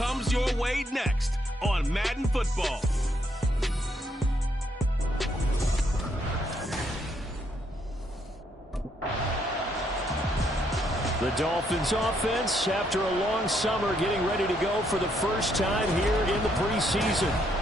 comes your way next on Madden Football. The Dolphins offense, after a long summer, getting ready to go for the first time here in the preseason.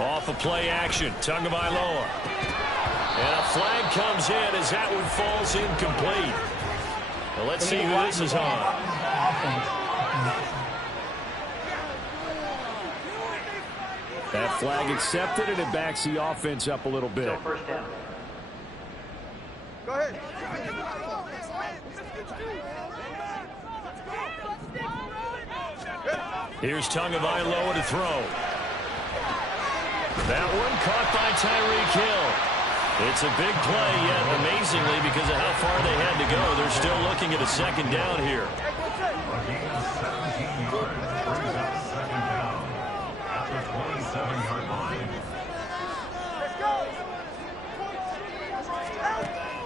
Off of play action, Tagovailoa. And a flag comes in as that one falls incomplete. Well, let's see who this is on. That flag accepted, and it backs the offense up a little bit. First down. Go ahead. Here's Tagovailoa to throw. That one caught by Tyreek Hill. It's a big play, yet amazingly, because of how far they had to go, they're still looking at a second down here.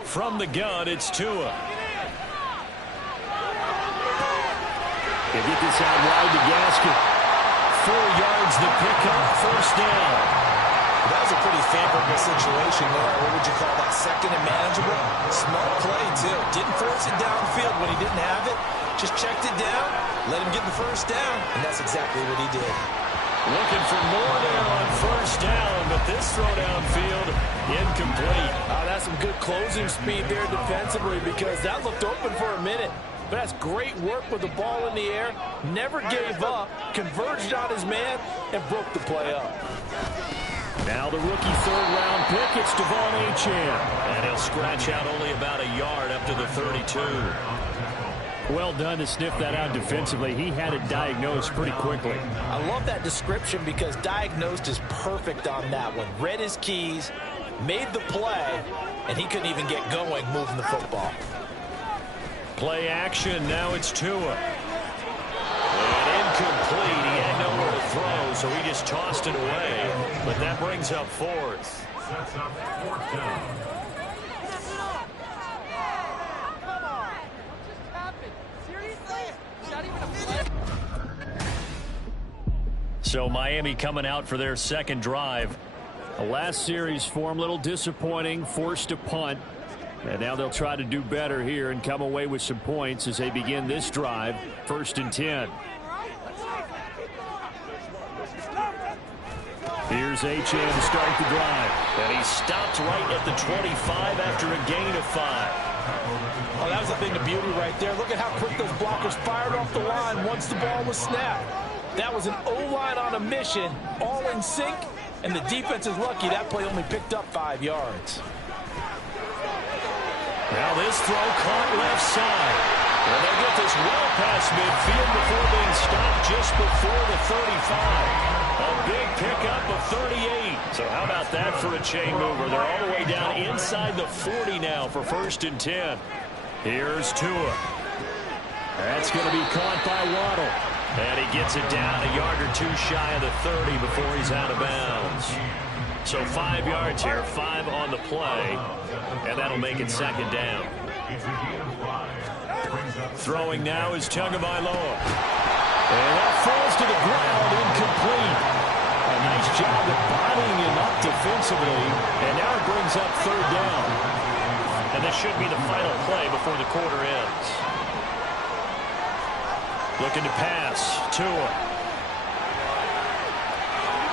From the gun, it's Tua. They get this out wide to Gaskin. 4 yards the pickup, first down. That was a pretty favorable situation there. What would you call that? Second and manageable? Smart play, too. Didn't force it downfield when he didn't have it. Just checked it down, let him get the first down, and that's exactly what he did. Looking for more there on first down, but this throw downfield, incomplete. That's some good closing speed there defensively, because that looked open for a minute. But that's great work with the ball in the air. Never gave up, converged on his man, and broke the play up. Now the rookie third-round pick, it's Devon Achane. And he'll scratch out only about a yard up to the 32. Well done to sniff that out defensively. He had it diagnosed pretty quickly. I love that description because diagnosed is perfect on that one. Read his keys, made the play, and he couldn't even get going moving the football. Play action, now it's Tua. And incomplete. He had nowhere to throw, so he just tossed it away. But that brings up fourth. Sets up fourth down. So Miami coming out for their second drive. The last series form, a little disappointing, forced a punt. And now they'll try to do better here and come away with some points as they begin this drive, 1st and 10. Here's Achane to start the drive. And he stopped right at the 25 after a gain of 5. Oh, that was a thing of beauty right there. Look at how quick those blockers fired off the line once the ball was snapped. That was an O-line on a mission, all in sync, and the defense is lucky that play only picked up 5 yards. Now this throw caught left side. And they get this well past midfield before being stopped just before the 35. A big pickup of 38. So how about that for a chain mover? They're all the way down inside the 40 now for 1st and 10. Here's Tua. That's going to be caught by Waddle. And he gets it down a yard or two shy of the 30 before he's out of bounds. So 5 yards here, 5 on the play, and that'll make it second down. Throwing now is Tagovailoa. And that falls to the ground, incomplete. A nice job of bodying him up defensively, and now it brings up 3rd down. And this should be the final play before the quarter ends. Looking to pass, Tua.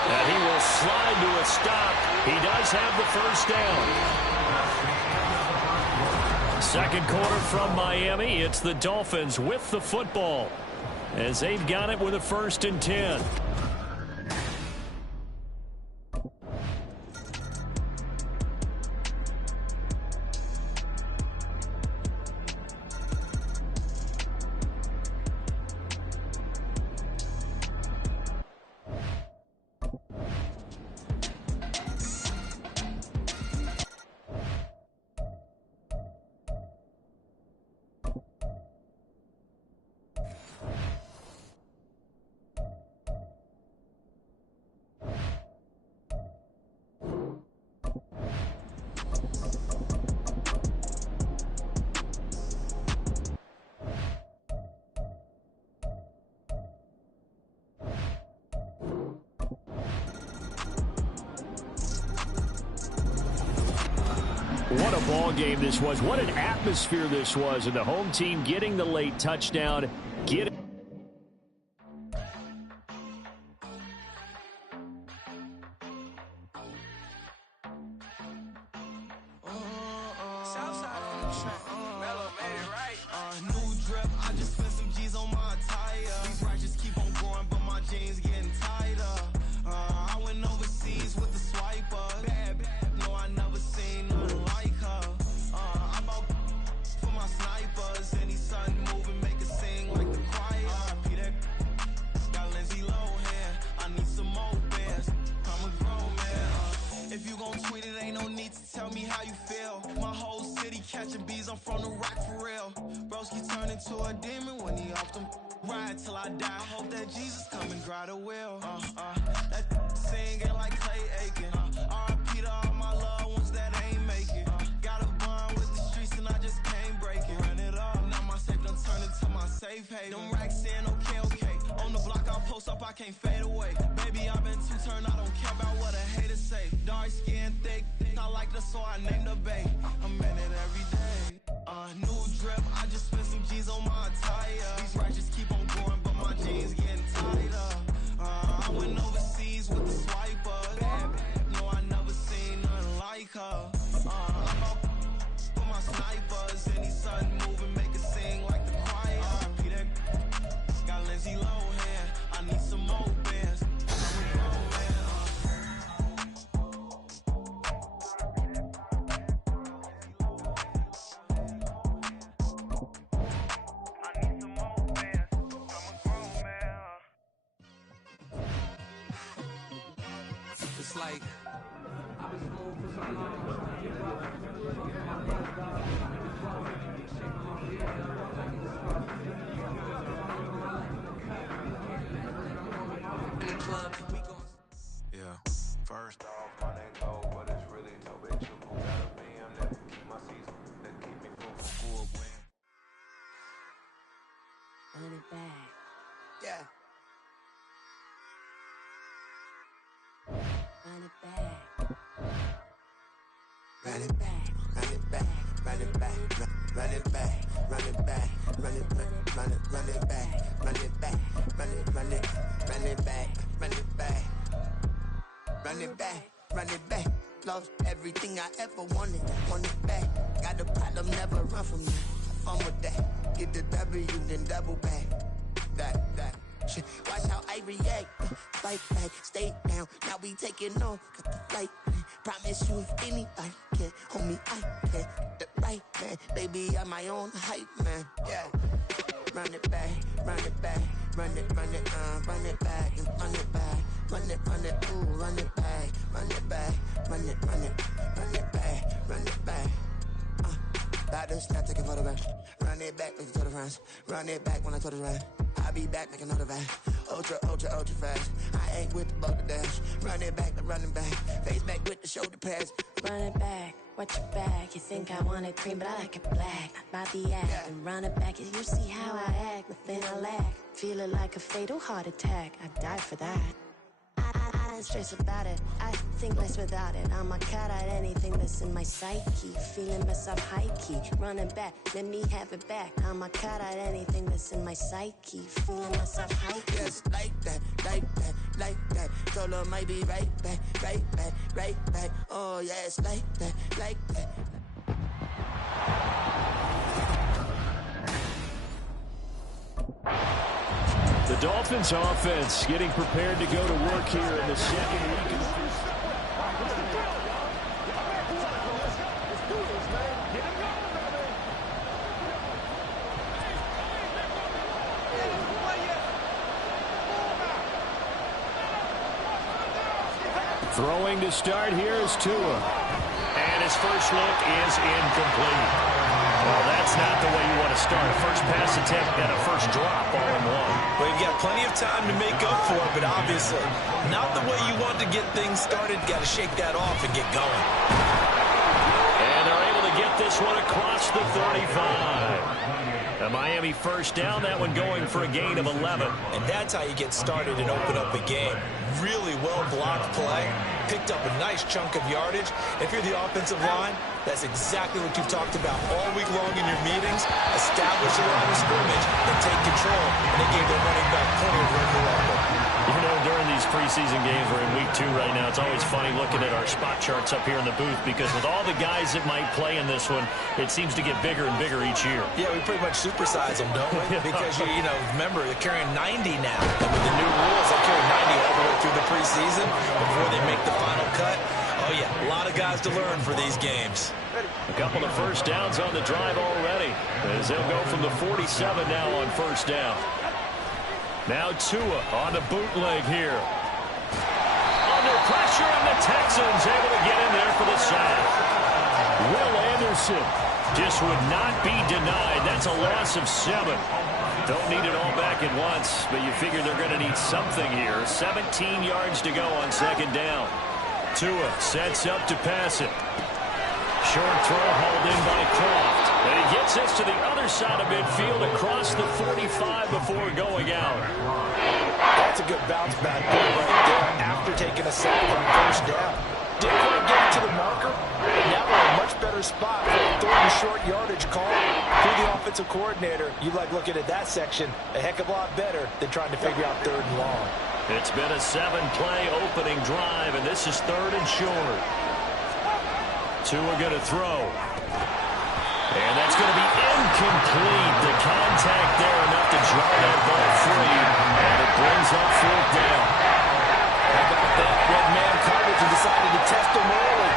And he will slide to a stop. He does have the first down. Second quarter from Miami. It's the Dolphins with the football as they've got it with a 1st and 10. What a ball game this was. What an atmosphere this was. And the home team getting the late touchdown. New drip, I just spent some G's on my attire. These righteous keep on going, but my jeans getting tighter. I went overseas with the swiper. Bad, no, I never seen nothing like her. I bought for my snipers. Any sun moving, make it sing like the choir. Peter got Lindsay Lohan. I need some more bands. I'm a grown man. If you gon' tweet it, ain't no need to tell me how you feel. My whole city catching bees, I'm from the rock for real. Broski turned into a demon when he off them. Ride till I die, hope that Jesus come and grab the wheel. That singing like Clay Aiken. R.I.P. to all my loved ones that ain't make it. Got a bond with the streets and I just can't break it. Run it up, now my safe done turned into my safe haven. Them racks in, okay. On the block I'll post up, I can't fade away. Baby, I've been too turned, I don't care about what a hater say. Dark skin, thick, I like the so I named the bay. I'm in it every day. New drip, I just spent some G's on my attire. These righteous keep on going, but my jeans getting tighter. I went overseas with the swiper. Bad, no, I never seen nothing like her. I'm up for my snipers. Any sun moving, make it sing like the choir. Peter got Lindsay Lohan. I need some more bands. It's like yeah. First off, my name go, but it's really no bitch who got a BM that keep my season, that keep me from school win. Run it back. Yeah. Run it back. Run it back, run it back, run it back, run it back, run it back, run it back, run it back, run it back, run it back, run it back, run it back, run it back. Lost everything I ever wanted it back. Got a problem, never run from me. Fun with that. Get the W, then double back. That. Shit. Watch how I react. Fight back, stay down. Now we taking off. Got the flight. Promise you if anybody can, homie, I can. The right man, baby, I'm my own hype man. Yeah. Run it back, run it back, run it back, and run it back, run it, ooh, run it back, run it back, run it back, run it back. About to stop taking photographs. Run it back, make it to the friends. Run it back when I told it right. I'll be back, make another back. Ultra fast. I ain't with the boulder dash. Run it back, face back with the shoulder pads. Run it back, watch your back. You think I want it cream, but I like it black. About the act, yeah. And run it back. You see how I act, nothing I lack. Feel it like a fatal heart attack. I'd die for that. I don't stress about it. I think less without it. I'ma cut out anything that's in my psyche. Feeling myself high key. Running back, let me have it back. I'ma cut out anything that's in my psyche. Feeling myself high key. Yes, like that. Solo might be right back. Oh, yes, like that. The Dolphins offense getting prepared to go to work here in the second week. Throwing to start here is Tua. And his first look is incomplete. Well, that's not the way you want to start. A first pass attempt and a first drop all in one. Well, you've got plenty of time to make up for it, but obviously not the way you want to get things started. Got to shake that off and get going. And they're able to get this one across the 35. A Miami first down, that one going for a gain of 11. And that's how you get started and open up a game. Really well-blocked play. Picked up a nice chunk of yardage. If you're the offensive line, that's exactly what you've talked about all week long in your meetings. Establish a line of scrimmage and take control. And they gave their running back plenty of room to run. You know, during these these preseason games. We're in week 2 right now. It's always funny looking at our spot charts up here in the booth because with all the guys that might play in this one, it seems to get bigger and bigger each year. Yeah, we pretty much supersize them, don't we? Because, you know, remember, they're carrying 90 now. And with the new rules, they carry 90 all the way through the preseason before they make the final cut. Oh, yeah, a lot of guys to learn for these games. A couple of first downs on the drive already as they'll go from the 47 now on first down. Now Tua on the bootleg here. Under pressure, and the Texans able to get in there for the sack. Will Anderson just would not be denied. That's a loss of 7. Don't need it all back at once, but you figure they're going to need something here. 17 yards to go on second down. Tua sets up to pass it. Short throw hauled in by Croft. And he gets this to the other side of midfield across the 45 before going out. That's a good bounce back play right there after taking a sack on first down. Didn't quite get it to the marker, but now we're in a much better spot for a third and short yardage call. Through the offensive coordinator, you like looking at that section a heck of a lot better than trying to figure out third and long. It's been a 7-play opening drive, and this is third and short. Tua going to throw. And that's going to be incomplete. The contact there enough to draw that ball free. And it brings up fourth down. How about that? Red man coverage and decided to test him early.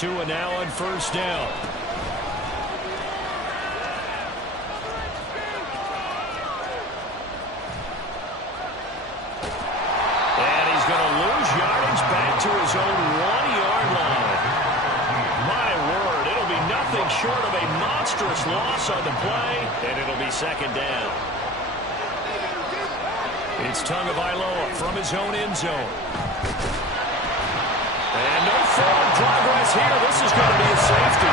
Tua now on first down. And he's going to lose yardage back to his own 1-yard line. My word, it'll be nothing short of a monstrous loss on the play, and it'll be second down. It's Tagovailoa from his own end zone. And no forward progress here. This is going to be a safety.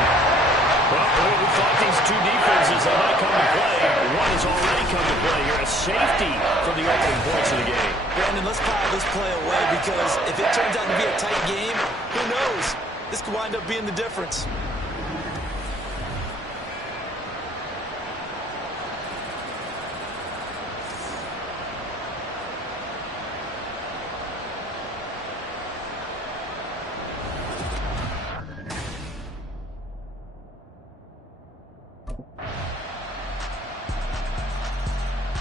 Well, we thought these two defenses that might come to play. One has already come to play here. A safety for the opening points of the game. Brandon, let's pile this play away because if it turns out to be a tight game, who knows? This could wind up being the difference.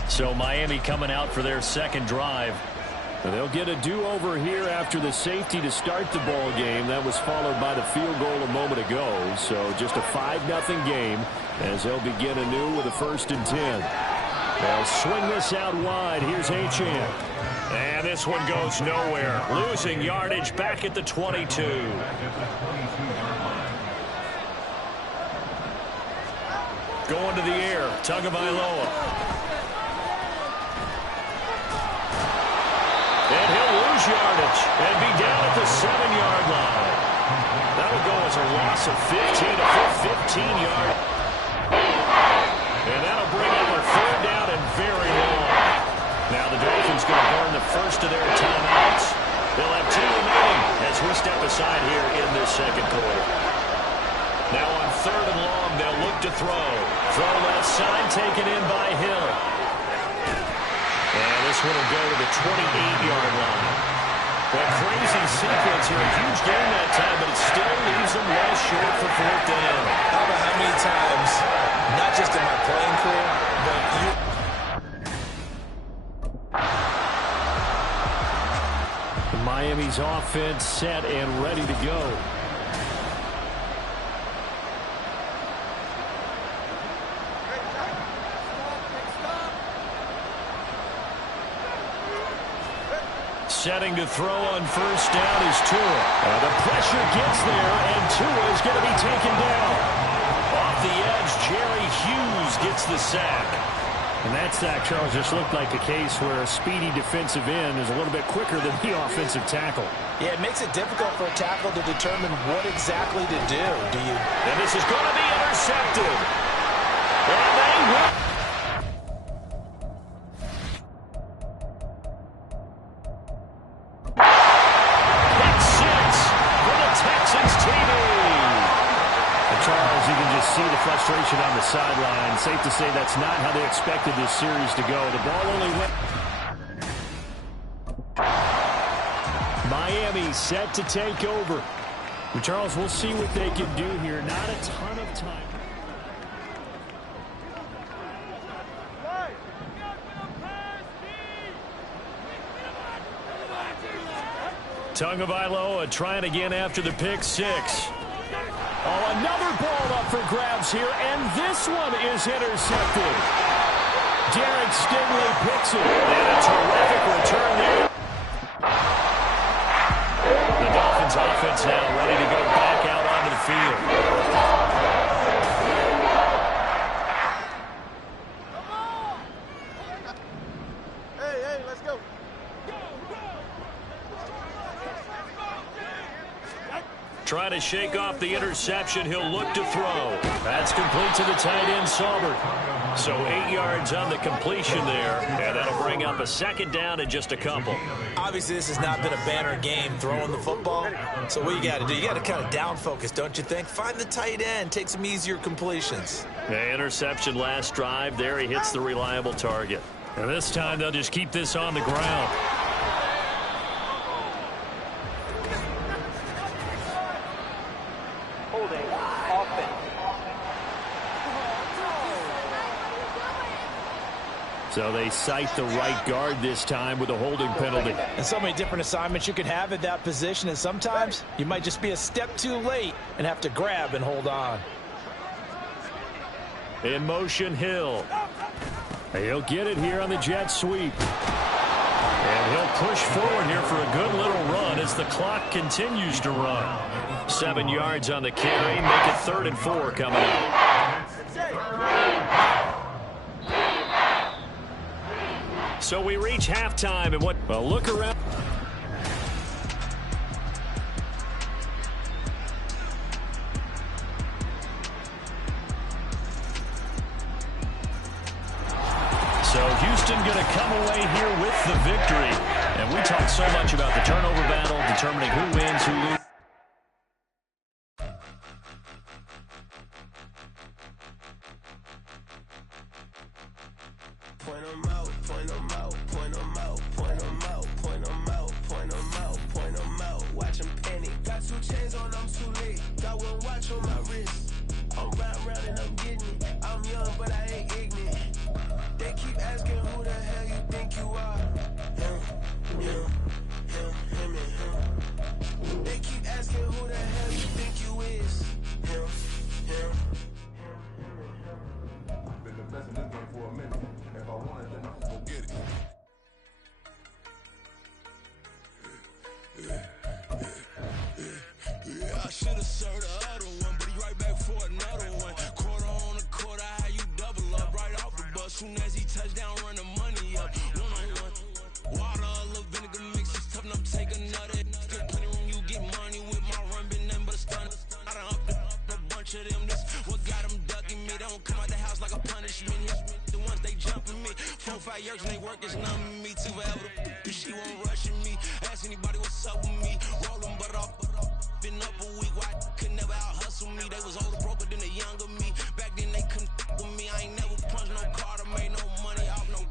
So Miami coming out for their second drive. And they'll get a do-over here after the safety to start the ball game. That was followed by the field goal a moment ago. So just a 5-0 game as they'll begin anew with a 1st and 10. They'll swing this out wide. Here's Achane. And this one goes nowhere. Losing yardage back at the 22. Going to the air. Tagovailoa. And he'll lose yardage and be down at the 7-yard line. That'll go as a loss of 15 yards. And that'll bring up a 3rd down and very long. Now the Dolphins going to burn the first of their timeouts. They'll have 2 remaining as we step aside here in this second quarter. Now on 3rd and long, they'll look to throw. Throw left side taken in by Hill. And this one will go to the 28-yard line. That crazy sequence here, a huge game that time, but it still leaves them well short for 4th down. I don't know how many times, not just in my playing career, but Miami's offense set and ready to go. Setting to throw on first down is Tua. The pressure gets there, and Tua is going to be taken down. Off the edge, Jerry Hughes gets the sack. And that sack, Charles, just looked like a case where a speedy defensive end is a little bit quicker than the offensive tackle. Yeah, it makes it difficult for a tackle to determine what exactly to do. And this is going to be intercepted. And safe to say that's not how they expected this series to go. The ball only went. Miami set to take over. And Charles, we'll see what they can do here. Not a ton of time. Tagovailoa trying again after the pick six. Oh, another ball up for grabs here, and this one is intercepted. Derek Stingley picks it, and a terrific return there. The Dolphins offense now ready to go back out onto the field. Trying to shake off the interception. He'll look to throw. That's complete to the tight end, Saubert. So 8 yards on the completion there. And that'll bring up a second down in just a couple. Obviously, this has not been a banner game throwing the football. So what you got to do, you got to kind of down focus, don't you think? Find the tight end. Take some easier completions. The interception last drive. There he hits the reliable target. And this time they'll just keep this on the ground. So they cite the right guard this time with a holding penalty. And so many different assignments you could have at that position, and sometimes you might just be a step too late and have to grab and hold on. In motion, Hill. He'll get it here on the jet sweep. And he'll push forward here for a good little run as the clock continues to run. 7 yards on the carry. Make it 3rd and 4 coming up. So we reach halftime, and what? Well, look around. So Houston going to come away here with the victory. And we talked so much about the turnover battle, determining who wins, who loses. Point them out, point them out, point them out, point them out, point them out, point them out, point them out. Watch them panic. Got 2 chains on, I'm too late. Got 1 watch on my wrist. I'm round and I'm getting it. I'm young, but I ain't ignorant. They keep asking who the hell you think you are. Him, and him. They keep asking who the hell you think you is. Him. I've been the best in this game for a minute. If I wanted, then I go get it. Yeah, I should've served the other one, but he right back for another one. Quarter on a quarter, how you double up right off the bus. Soon as he touch down, run the money up. 1-on-1. Water, a little vinegar mix, it's tough enough, take another. Still plenty room, you get money with my run, been nothing but a stun. I done upped a bunch of them, this what got them ducking me. They don't come out the house like a punishment. The ones they jumping me. 4-5 years and they work is numbing me. Too forever, she won't rushing me. Ask anybody what's up with me. Rolling butt off. Been up a week, why could never out hustle me? They was older, broker than the younger me. Back then they couldn't with me. I ain't never punched no card or made no money off no.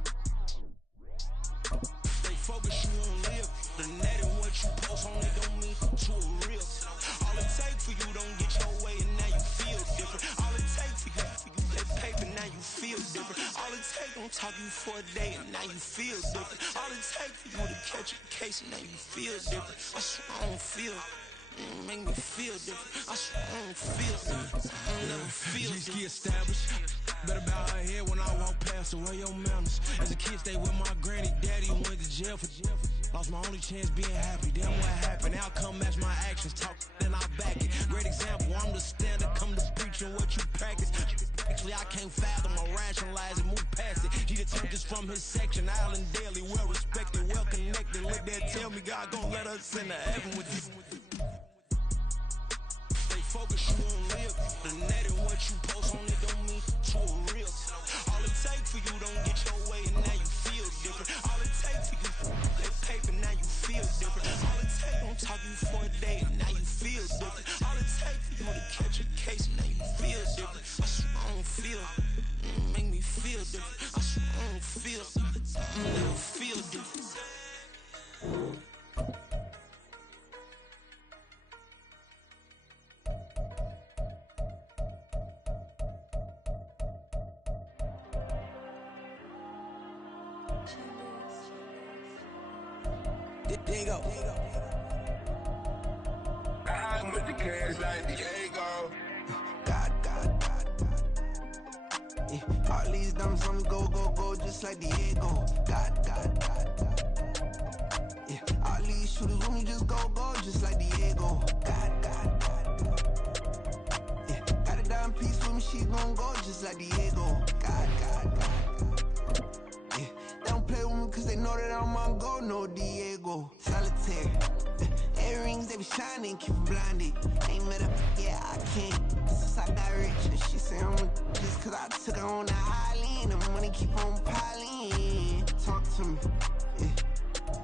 They focus you on live. The net and what you post on it don't mean to a real. All it take for you don't get your way and now you feel different. All it take for you that paper now you feel different. All it take don't talk you for a day and now you feel different. All it take for you to catch a case and now you feel different. I swear I don't feel. Make me feel different. I swear I don't feel different. I never feel different. G-ski established. Better bow her head when I walk past the way your manners. As a kid, stayed with my granny, daddy went to jail for jail. Lost my only chance being happy. Then what happened? Outcome match my actions. Talk, then I back it. Great example. I'm the standard. Come to preaching what you practice. Actually, I can't fathom or rationalize and move past it. He the tempest from his section. Island Daily, well respected, well connected. Look there, tell me God gon' let us in the heaven with this. Focus you on live. The net and what you post on it don't mean to a real. All it take for you don't get your way and now you feel different. All it take for you that paper now you feel different. All it take don't talk you for a day and now you feel different. All it take for you to catch a case and now you feel different. I swear I don't feel. feel different. I swear I don't feel something. I never feel different. Diego. I'm with the cash like Diego. God. Yeah. All these diamonds on me go, just like Diego. God. Yeah. All these shooters on me just go, just like Diego. God. Yeah. Got a dime piece with me, she gon' go just like Diego. God. Yeah. They don't play with me cause they know that I'm on go, no Diego. Solitaire. Earrings, they be shining, keep me blinded. Ain't met up, yeah, I can't. Since I got rich, and she say I'm just cause I took her on the island. The money keep on piling. Talk to me, yeah.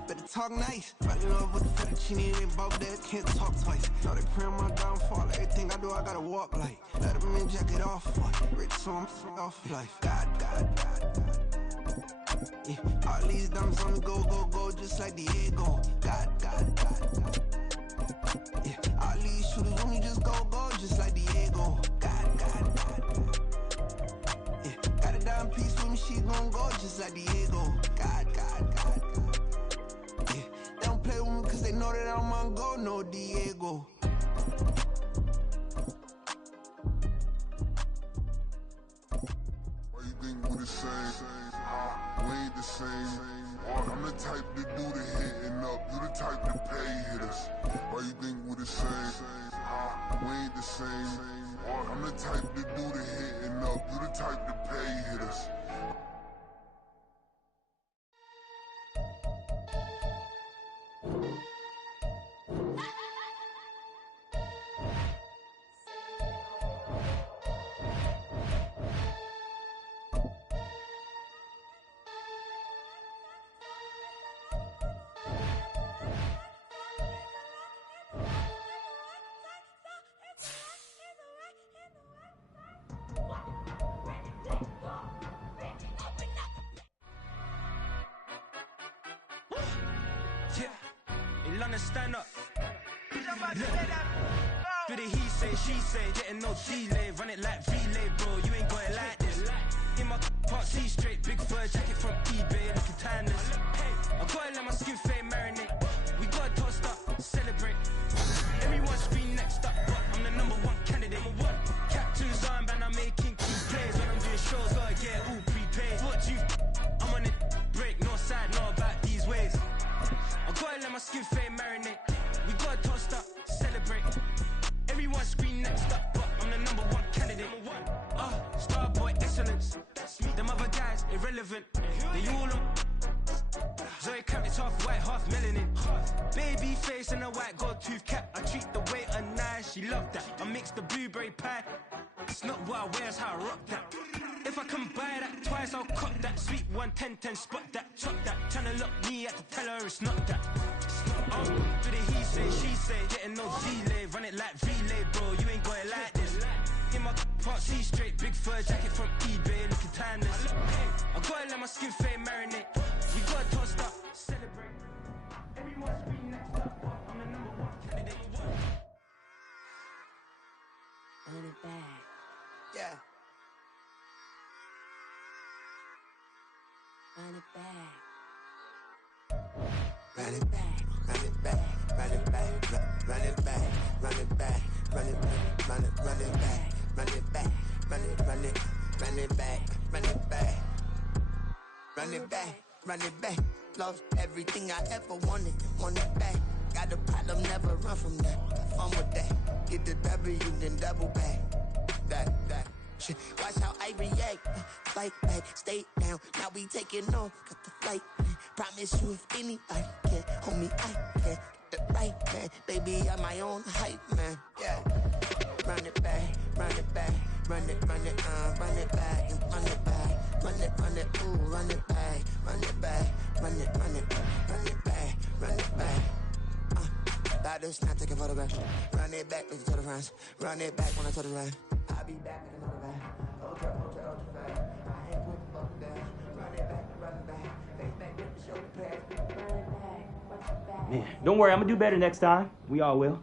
Better talk nice. Right in love with the fettuccine, they both dead, can't talk twice. Know they pray on my downfall, everything I do, I gotta walk like. Let them in, jacket off, rich, so I'm off life. God. Yeah, all these diamonds on me go, just like Diego. God. Yeah, all these shooters on me just go, just like Diego. God. Yeah, got a dime piece with me, she gon' go just like Diego. God. Yeah, they don't play with me cause they know that I'm on go, no Diego. Why you think we the same? We ain't the same. I'm the type to do the hitting up. You the type to pay hitters. Why you think we the same? We ain't the same. I'm the type to do the hitting up. You the type to pay hitters. Yeah, London stand up. Do the he say, she say, getting no delay, run it like relay, bro. You ain't got it like this. In my part C straight, big fur jacket from eBay, looking timeless. I gotta let my skin fade marinate. We gotta toast up, celebrate. Everyone screen next up, but I'm the #1 candidate. Captain's armband, I'm making key plays. When I'm doing shows, gotta get all prepaid. What you? I'm on it, break, no side, know about these ways. I gotta let my skin fade marinate. We gotta toast up, celebrate. Everyone screen next up, but I'm the #1 candidate. Starboy excellence. Them other guys irrelevant. They all on. Zoe Cap, it's half white, half melanin. Baby face and a white gold tooth cap. I treat the waiter nice, she love that. I mix the blueberry pie. It's not what I wear, it's how I rock that. If I can buy that twice, I'll cut that. Sweet 110, spot that, chop that. Tryna lock me at the tell her it's not that. Do the he say, she say, getting no delay, run it like relay, bro. You ain't got it like this. In my part C straight, big fur jacket from eBay, looking timeless. I gotta let my skin fade marinate. We gotta toast up, celebrate. Everyone screen next up, but I'm the #1 candidate. Run it back. Yeah. Run it back. Run it back, run it back, run it back, run it back, run it back, run it back, run it back, run it back, run it back, run it back, run it back, run it back, run it back. Lost everything I ever wanted it back. Got a problem, never run from that. Have fun with that. Get the W, then double back. That. Shit. Watch how I react. Fight back, stay down. Now we taking off, got the flight. Promise you if anybody can hold me, I can. Get the right man, baby, I'm my own hype man. Yeah. Run it back, run it back, run it back, and run it back, run it, ooh, run it back, run it back, run it back, run it back. Like this, now take a photograph. Run it back, listen to the friends. Run it back when I told the right. I'll be back in another bag. Ultra fast. I ain't with man. Don't worry, I'm going to do better next time. We all will.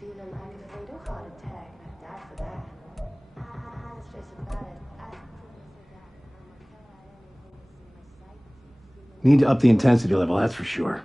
Feeling like a fatal heart attack. I died for that. I'm stressed about it. Need to up the intensity level, that's for sure.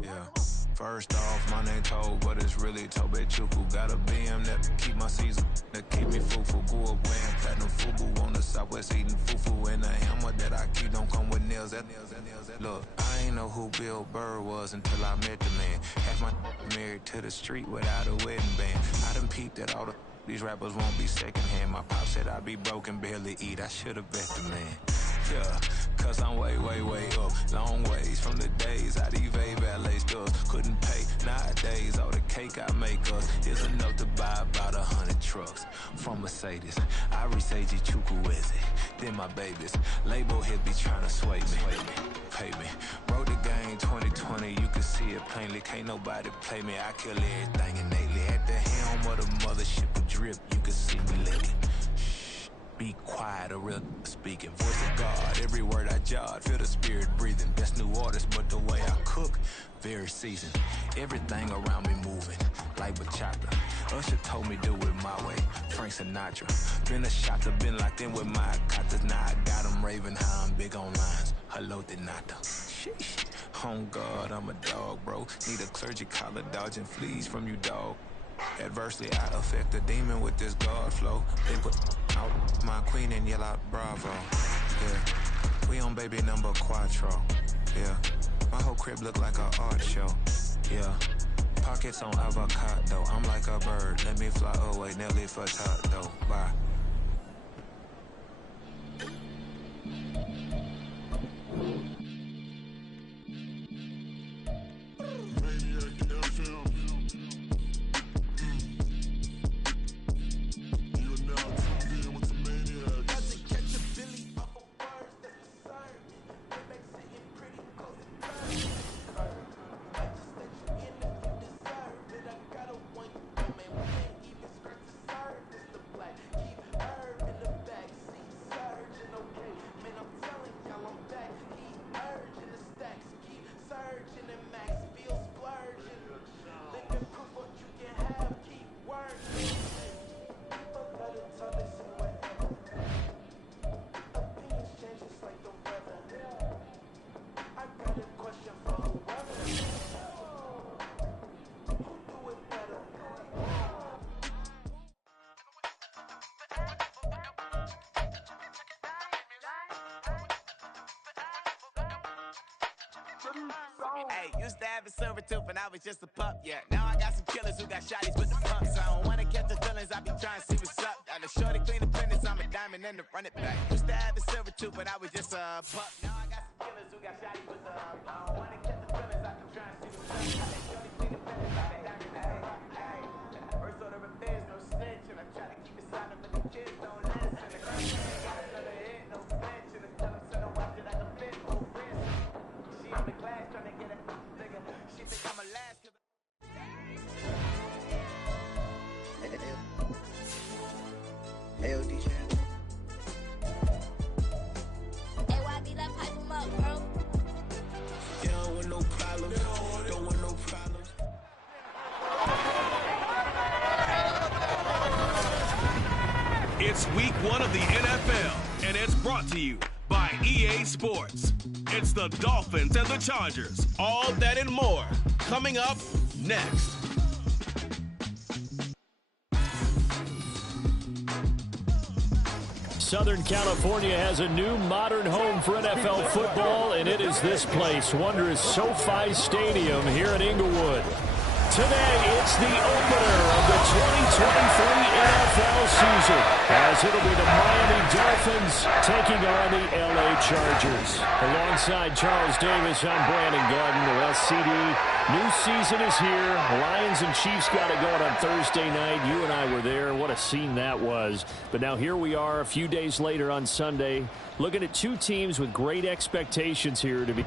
Yeah. First off, my name Tobe, but it's really Tobe Chuku. Got a BM that keep my season, that keep me fufu. Grew up wearing platinum fubu on the southwest eating fufu. And the hammer that I keep don't come with nails. Look, I ain't know who Bill Burr was until I met the man. Half my married to the street without a wedding band. I done peeped that all these rappers won't be secondhand. My pop said I'd be broke and barely eat. I should've bet the man. Yeah, cause I'm way up, long ways from the days I eBay valet stores couldn't pay. Nowadays, all the cake I make us is enough to buy about 100 trucks from Mercedes. I research Chukwueze, then my babies. Label he'll be trying to sway me, pay me. Wrote the game 2020, you can see it plainly. Can't nobody play me, I kill everything innately. At the helm of the mothership of drip, you can see me licking. Be quiet, a real speaking. Voice of God, every word I jot. Feel the spirit breathing. Best new artist, but the way I cook, very seasoned. Everything around me moving, like bachata. Usher told me do it my way. Frank Sinatra. Been a shotter, been locked in with my katas. Now I got them raving how I'm big on lines. Hello, Denata. Sheesh. On God, I'm a dog, bro. Need a clergy collar, dodging fleas from you, dog. Adversely, I affect the demon with this God flow. They put out my queen and yell out bravo. Yeah, we on baby number quattro. Yeah, my whole crib look like an art show. Yeah, pockets on avocado. I'm like a bird. Let me fly away, Nelly Furtado. Bye. Hey, used to have a silver tooth and I was just a pup, yeah. Now I got some killers who got shotties with the pumps. I don't wanna catch the feelings, I be trying to see what's up. Got a shorty clean the penis, I'm a diamond and to run it back. Used to have a silver tooth but I was just a pup. Now I got some killers who got shotties with the pumps. I don't wanna catch the feelings, I be trying to see what's up. Got a shorty clean the penis, I'm a diamond and to run it back. First order of affairs, no snitch, and I try to keep it silent but the kids don't listen. The girl got another hit, no snitch, and I tell them send her watch it like a fit, oh wrist. She on the glass trying to get it. She think I'm a last. Hey, DJ. AYB, like pipe him up, bro. You don't want no problems. Don't want no problems. It's week 1 of the NFL, and it's brought to you by EA Sports. It's the Dolphins and the Chargers. All that and more coming up next. Southern California has a new modern home for NFL football, and it is this place, wondrous SoFi Stadium here in Inglewood. Today, it's the opener of the 2023 NFL season, as it'll be the Miami Dolphins taking on the LA Chargers. Alongside Charles Davis, I'm Brandon Garden. Well, CD, new season is here. Lions and Chiefs got it going on Thursday night. You and I were there. What a scene that was. But now here we are a few days later on Sunday, looking at two teams with great expectations here to be...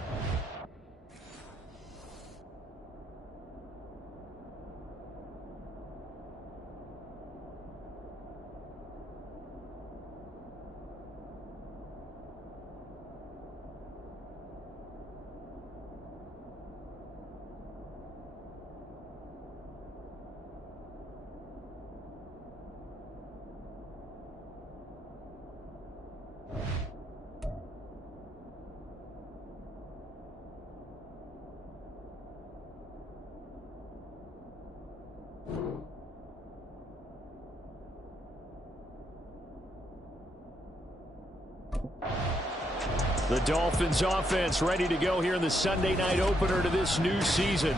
The Dolphins offense ready to go here in the Sunday night opener to this new season.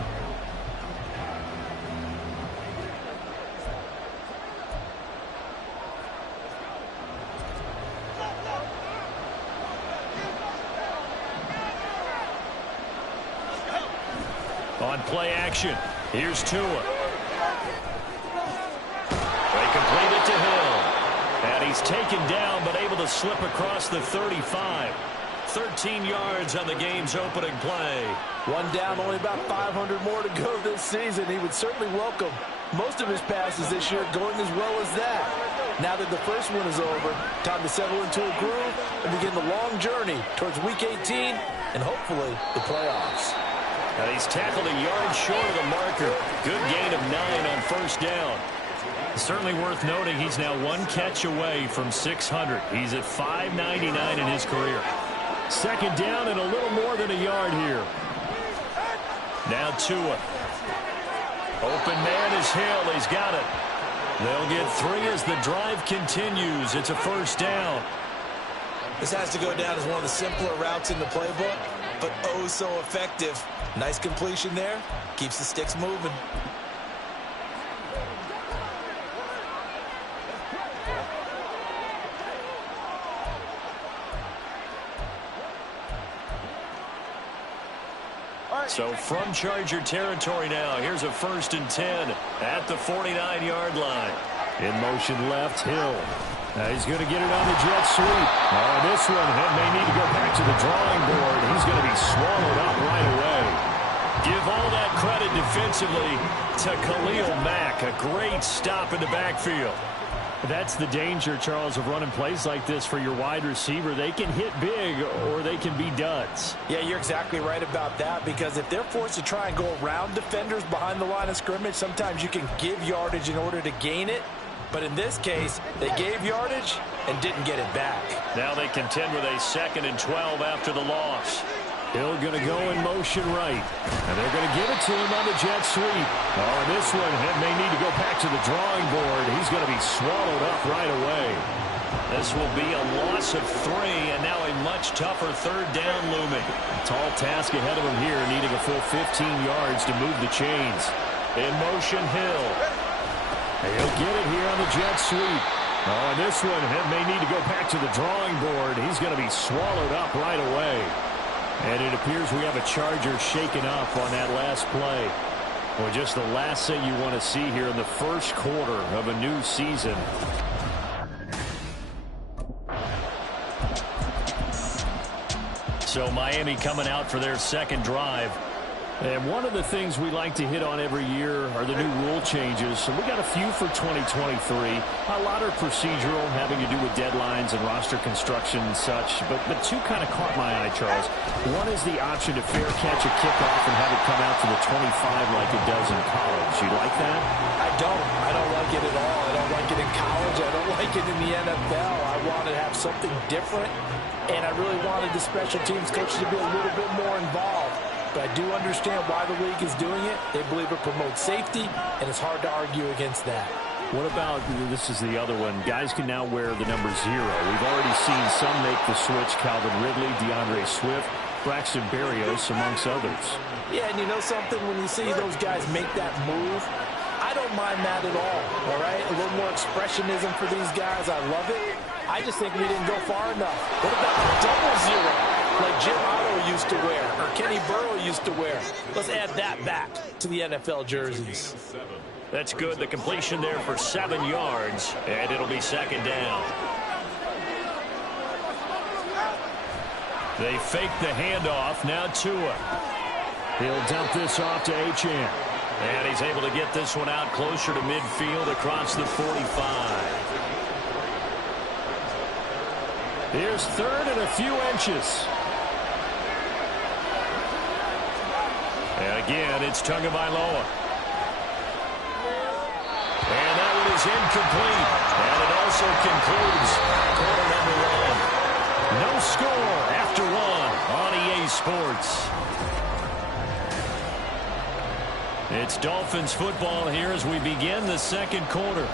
On play action, here's Tua. They complete it to Hill. And he's taken down but able to slip across the 35. 13 yards on the game's opening play. One down, only about 500 more to go this season. He would certainly welcome most of his passes this year going as well as that. Now that the first one is over, time to settle into a groove and begin the long journey towards Week 18 and hopefully the playoffs. And he's tackled a yard short of the marker. Good gain of 9 on first down. Certainly worth noting he's now one catch away from 600. He's at 599 in his career. Second down and a little more than a yard here. Now Tua. Open man is Hill. He's got it. They'll get 3 as the drive continues. It's a first down. This has to go down as one of the simpler routes in the playbook, but oh so effective. Nice completion there. Keeps the sticks moving. So from Charger territory now, here's a 1st and 10 at the 49-yard line. In motion left, Hill. He's going to get it on the jet sweep. This one may need to go back to the drawing board. He's going to be swallowed up right away. Give all that credit defensively to Khalil Mack. A great stop in the backfield. That's the danger, Charles, of running plays like this for your wide receiver. They can hit big or they can be duds. Yeah, you're exactly right about that, because if they're forced to try and go around defenders behind the line of scrimmage, sometimes you can give yardage in order to gain it. But in this case, they gave yardage and didn't get it back. Now they contend with a 2nd and 12 after the loss. Hill going to go in motion right. And they're going to give it to him on the jet sweep. This one may need to go back to the drawing board. He's going to be swallowed up right away. This will be a loss of 3, and now a much tougher 3rd down looming. Tall task ahead of him here, needing a full 15 yards to move the chains. In motion, Hill. He'll get it here on the jet sweep. This one may need to go back to the drawing board. He's going to be swallowed up right away. And it appears we have a Charger shaken up on that last play. Well, just the last thing you want to see here in the first quarter of a new season. So Miami coming out for their 2nd drive. And one of the things we like to hit on every year are the new rule changes. So we got a few for 2023. A lot are procedural, having to do with deadlines and roster construction and such. But 2 kind of caught my eye, Charles. One is the option to fair catch a kickoff and have it come out to the 25 like it does in college. You like that? I don't like it at all. I don't like it in college. I don't like it in the NFL. I want to have something different. And I really wanted the special teams coaches to be a little bit more involved. But I do understand why the league is doing it. They believe it promotes safety, and it's hard to argue against that. What about, this is the other one, guys can now wear the number 0. We've already seen some make the switch, Calvin Ridley, DeAndre Swift. Braxton Berrios, amongst others. Yeah, and you know something? When you see those guys make that move, I don't mind that at all right? A little more expressionism for these guys. I love it. I just think we didn't go far enough. What about the double zero like Jim Otto used to wear or Kenny Burrow used to wear? Let's add that back to the NFL jerseys. That's good. The completion there for 7 yards, and it'll be second down. They fake the handoff. Now Tua. He'll dump this off to Achane. And he's able to get this one out closer to midfield across the 45. Here's third and a few inches. And again, it's Tagovailoa. And that one is incomplete. And it also concludes quarter number 1. No score after 1 on EA Sports. It's Dolphins football here as we begin the second quarter.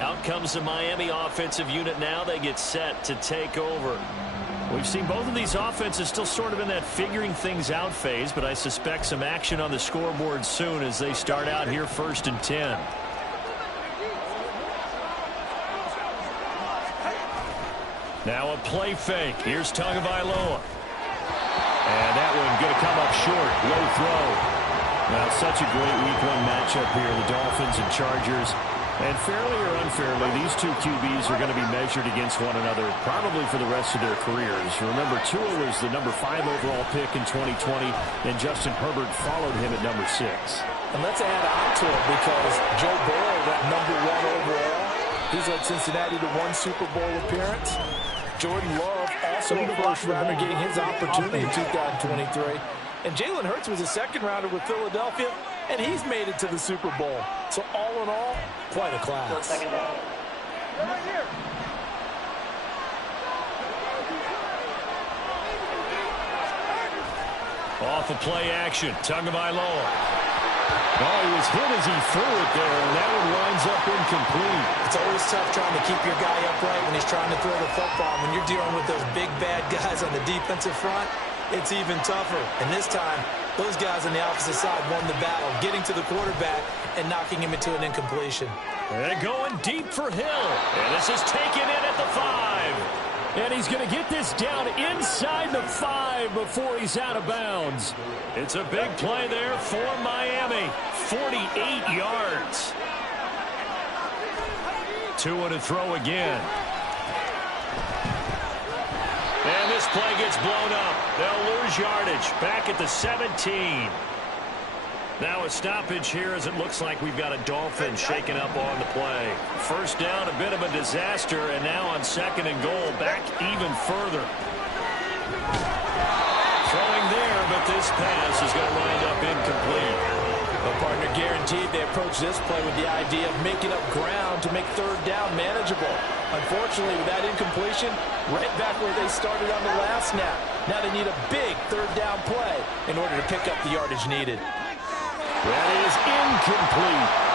Out comes the Miami offensive unit now. They get set to take over. We've seen both of these offenses still sort of in that figuring things out phase, but I suspect some action on the scoreboard soon as they start out here 1st and 10. Now a play fake. Here's Tagovailoa. And that one going to come up short. Low throw. Now, such a great week 1 matchup here. The Dolphins and Chargers. And fairly or unfairly, these two QBs are going to be measured against one another probably for the rest of their careers. Remember, Tua was the number 5 overall pick in 2020, and Justin Herbert followed him at number 6. And let's add on to it because Joe Burrow went number 1 overall. He's led Cincinnati to 1 Super Bowl appearance. Jordan Love, also a first-rounder, getting his opportunity in 2023. And Jalen Hurts was a second-rounder with Philadelphia, and he's made it to the Super Bowl. So all in all, quite a class. Off of play action, Tagovailoa. Oh, he was hit as he threw it there, and that one winds up incomplete. It's always tough trying to keep your guy upright when he's trying to throw the football. When you're dealing with those big, bad guys on the defensive front, it's even tougher. And this time, those guys on the opposite side won the battle, getting to the quarterback and knocking him into an incompletion. And going deep for Hill. And this is taken in at the 5. And he's going to get this down inside the 5 before he's out of bounds. It's a big play there for Miami. 48 yards. Tua to throw again. And this play gets blown up. They'll lose yardage back at the 17. Now a stoppage here as it looks like we've got a Dolphin shaking up on the play. First down, a bit of a disaster, and now on 2nd and goal, back even further. Throwing there, but this pass is going to wind up incomplete. A partner guaranteed they approach this play with the idea of making up ground to make 3rd down manageable. Unfortunately, with that incompletion, right back where they started on the last snap. Now they need a big 3rd down play in order to pick up the yardage needed. That is incomplete.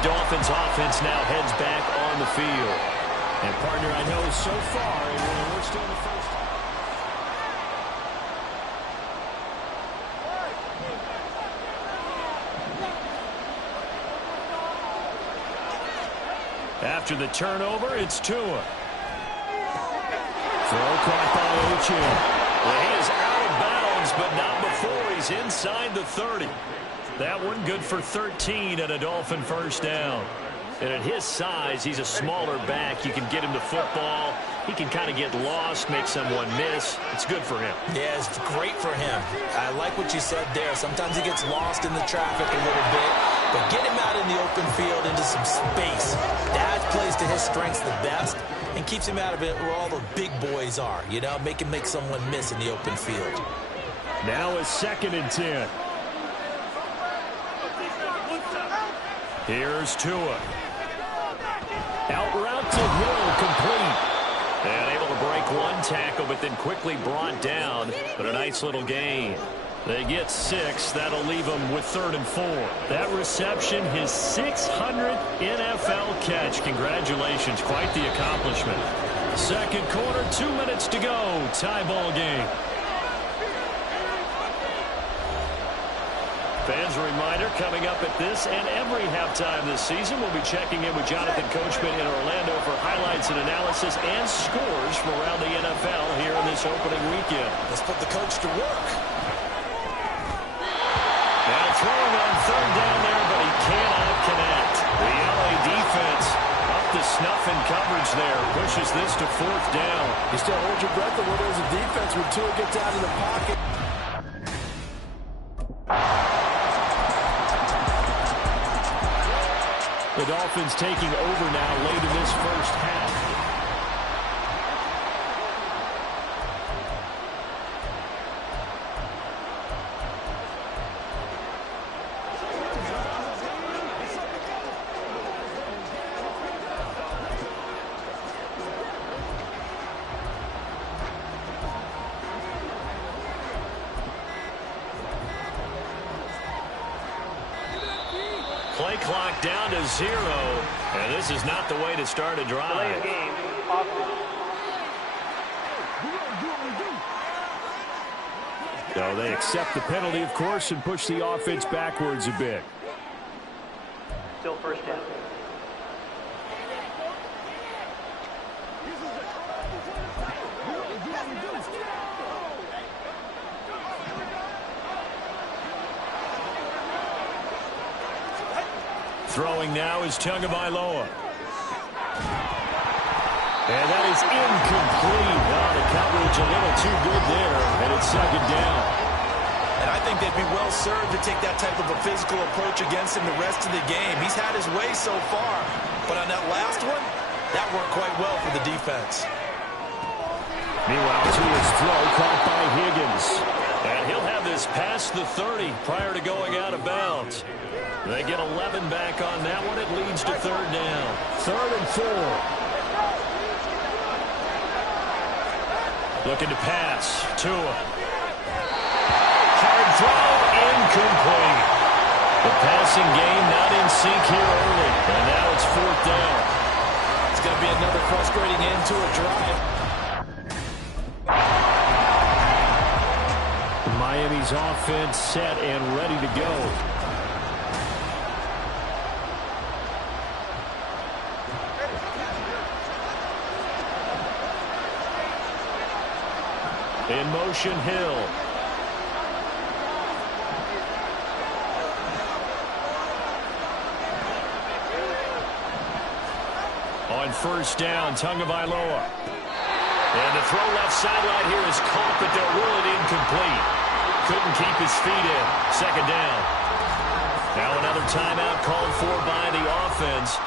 The Dolphins offense now heads back on the field. And partner, I know so far, we're still in the first. After the turnover, it's Tua. Throw caught by Uchin. Well, he is out of bounds, but not before he's inside the 30. That one good for 13 and a Dolphin first down. And at his size, he's a smaller back. You can get him to football. He can kind of get lost, make someone miss. It's good for him. Yeah, it's great for him. I like what you said there. Sometimes he gets lost in the traffic a little bit. But get him out in the open field into some space. That plays to his strengths the best and keeps him out of it where all the big boys are. You know, make him make someone miss in the open field. Now a 2nd and 10. Here's Tua. Out route to Hill, complete. And able to break one tackle, but then quickly brought down. But a nice little gain. They get 6. That'll leave them with 3rd and 4. That reception, his 600th NFL catch. Congratulations. Quite the accomplishment. Second quarter, 2 minutes to go. Tie ball game. Fans, a reminder, coming up at this and every halftime this season, we'll be checking in with Jonathan Coachman in Orlando for highlights and analysis and scores from around the NFL here in this opening weekend. Let's put the coach to work. Now throwing on 3rd down there, but he cannot connect. The LA defense up to snuff in coverage there. Pushes this to 4th down. You still hold your breath of where there's a defense when Tua gets out of the pocket. The Dolphins taking over now late in this first half. Play clock down to 0, and this is not the way to start a drive. So they accept the penalty, of course, and push the offense backwards a bit. Still first down. Throwing now is Tagovailoa. And that is incomplete. Oh, the coverage a little too good there, and it's 2nd down. And I think they'd be well served to take that type of a physical approach against him the rest of the game. He's had his way so far, but on that last one, that worked quite well for the defense. Meanwhile, Tua's throw caught by Higgins. And he'll have this past the 30 prior to going out of bounds. They get 11 back on that one. It leads to 3rd down. 3rd and 4. Looking to pass. Tua. Hard throw. Incomplete. The passing game not in sync here early. And now it's 4th down. It's going to be another frustrating end to a drive. Miami's offense set and ready to go. In motion, Hill. On 1st down, Tagovailoa. And the throw left sideline here is caught, but they'll rule it incomplete. Couldn't keep his feet in. 2nd down. Now another timeout called for by the offense.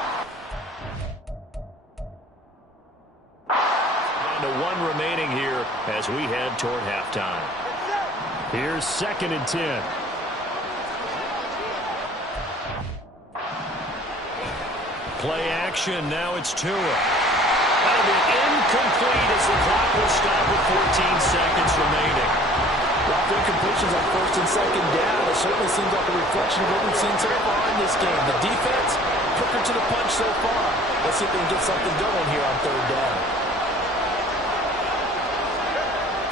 To 1 remaining here as we head toward halftime. Here's 2nd and 10. Play action. Now it's Tua. That'll be incomplete as the clock will stop with 14 seconds remaining. Rough incompletions on 1st and 2nd down. It certainly seems like a reflection of what we've seen so far in this game. The defense took catching the punch so far. Let's see if they can get something going here on third down.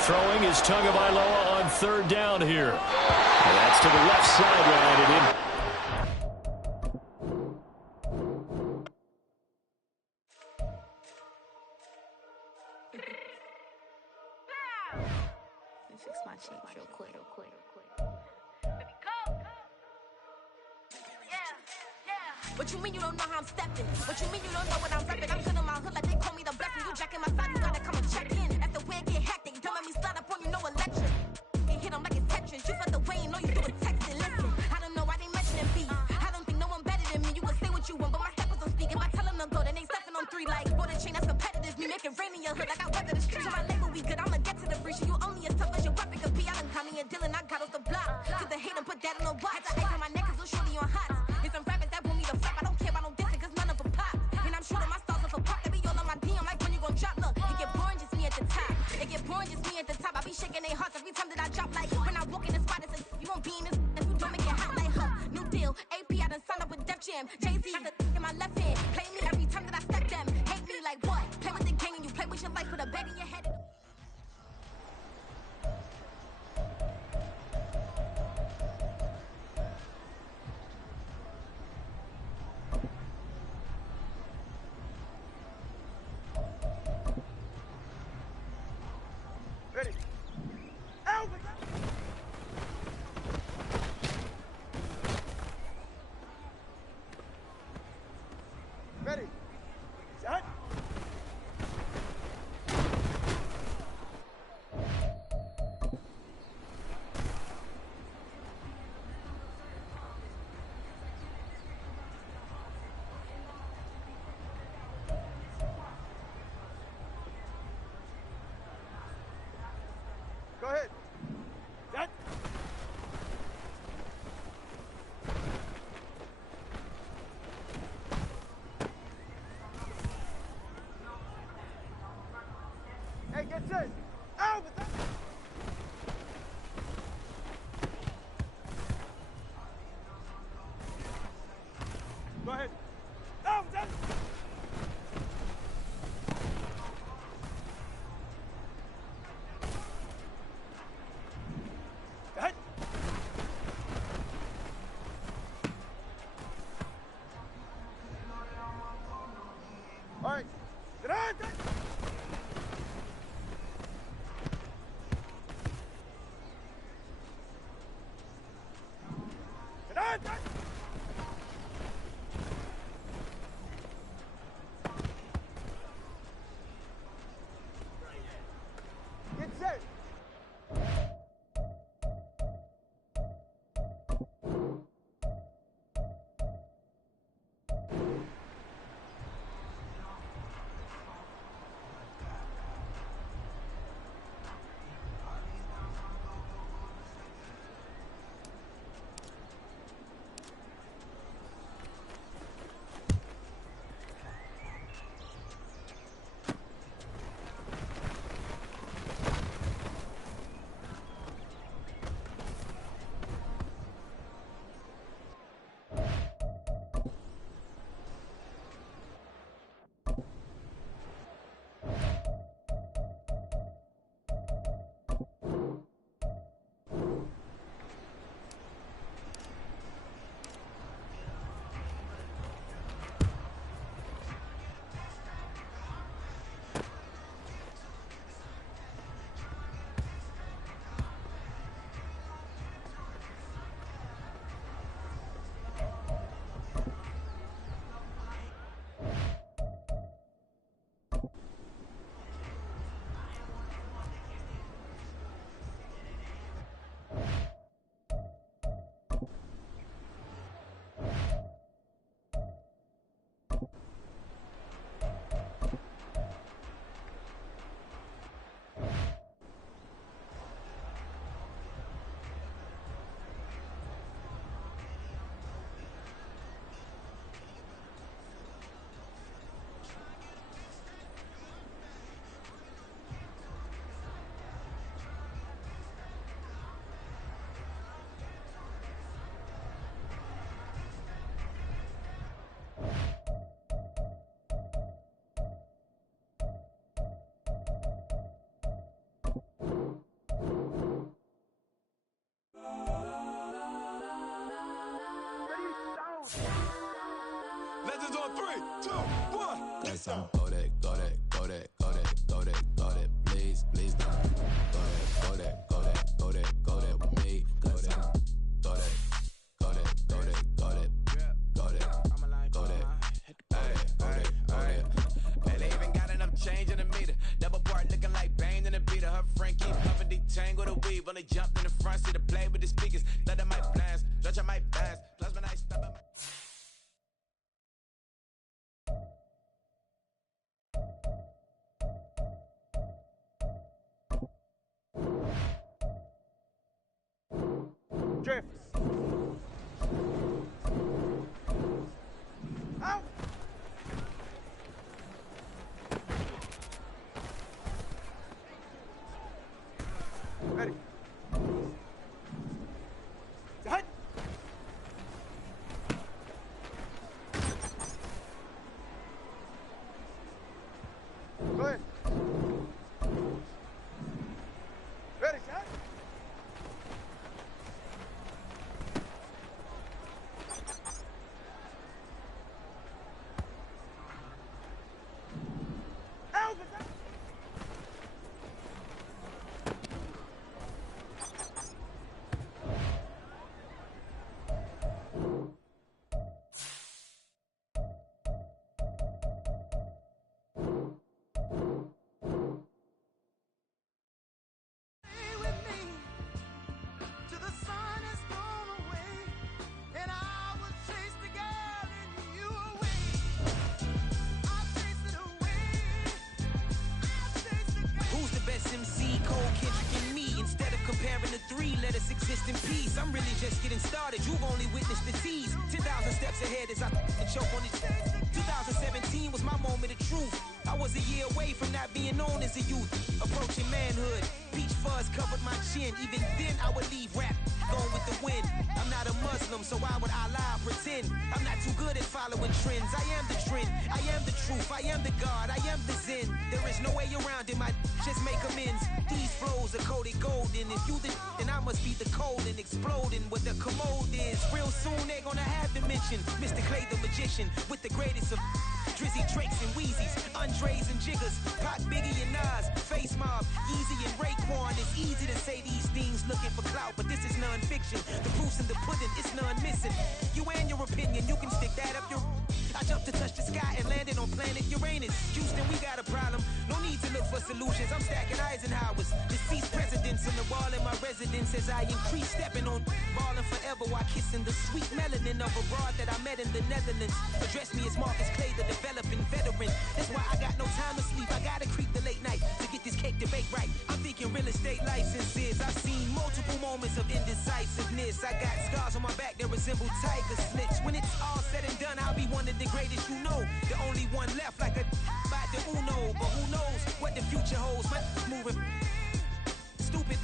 Throwing is Tagovailoa on third down here. And that's to the left sideline and in. Fix my cheek real quick. What you mean you don't know how I'm stepping? What you mean you don't know what I'm repping? I'm good in my hood like they call me the blessing. You jacking my side, you gotta come and check in. After where it get hectic, don't make me slide up on you, no electric. Can hit them like it's Tetris. You felt the way, you know you do it texting. Listen, I don't know why they mentioning beef. I don't think no one better than me. You can say what you want, but my steppers don't speak. If I tell them to go, then they stepping on 3 like border chain. That's competitive. Me make it rain in your hood like I weather the streets. My label we good, I'ma get to the breach. You only as tough as your weapon could be. I done Tommy and Dylan, I got off the block. To the hate and put that in the watch. Had to ice on my neck, cause it's surely on hot. It's some rappers that want me to flap. I don't care about no dissing, cause none of them pop. And I'm shooting my stars off a pop. They be all on my DM like when you gon' drop. Look, it get boring, just me at the top. It get boring, just me at the top. I be shaking their hearts every time that I drop. Like when I walk in the spot, it says, you won't be in this if you don't make it hot like her. New deal, AP, I done signed up with Def Jam. Jay-Z, got the in my left hand. Play me every time that I step them. Hate me like what? Play with the gang and you play with your life with a bag in your head. Ready. Out! Ready. Set. Go ahead. Set. Hey, get set. Out with that. Go ahead. Out with that. Cut. All right. Sit down. Sit down. Get set. Legends on 3, 2, 1. That's on go that, go that, go that, go that, go that, go that. Please, please don't. Go that, go that, go that, go that, go that with me. Go that, go that, go that, go that, go that, go that, go that, go that. Hey, they even got enough change in the meter. Double part looking like Bane in the beater. Her friend keep huffing detangle the weave. Only jumped in the front seat to play with the speakers. Let them might blast, stretch I might pass. Plus when I stop at my Drift. Out. Ready. Hut. Go ahead. Ready, shot. Exist in peace. I'm really just getting started. You've only witnessed the tease. 10,000 steps ahead as I choke on it. 2017 was my moment of truth. I was a year away from not being known as a youth. Approaching manhood. Peach fuzz covered my chin. Even then I would leave rap going with the wind. I'm not a Muslim, so why would Allah pretend? I'm not too good at following trends. I am the trend. I am the truth. I am the God. I am the Zen. There is no way around it. My just make amends. These flows are coated golden. If you the then I must be the cold and exploding what the commode is. Real soon they're gonna have to mention Mr. Clay the magician with the greatest of Drizzy, Drakes, and Wheezies, Andres and Jiggers, Pac, Biggie, and Nas, Face Mob, Easy and Raekwon. It's easy to say these things looking for clout, but this is non-fiction. The proof's in the pudding, it's none missing. You and your opinion, you can stick that up your... I jumped to touch the sky and landed on planet Uranus. Houston, we got a problem. No need to look for solutions. I'm stacking Eisenhowers. Deceased presidents in the wall in my residence as I increase stepping on ballin' forever while kissing the sweet melanin of a broad that I met in the Netherlands. Address me as Marcus Clay, the developing veteran. That's why I got no time to sleep. I gotta creep the late night to get this cake debate right. I'm thinking real estate licenses. I've seen multiple moments of indecisiveness. I got scars on my back that resemble tiger slits. When it's all said and done, I'll be one of the greatest you know. The only one left like a by the Uno. But who knows what the future holds. My moving stupid.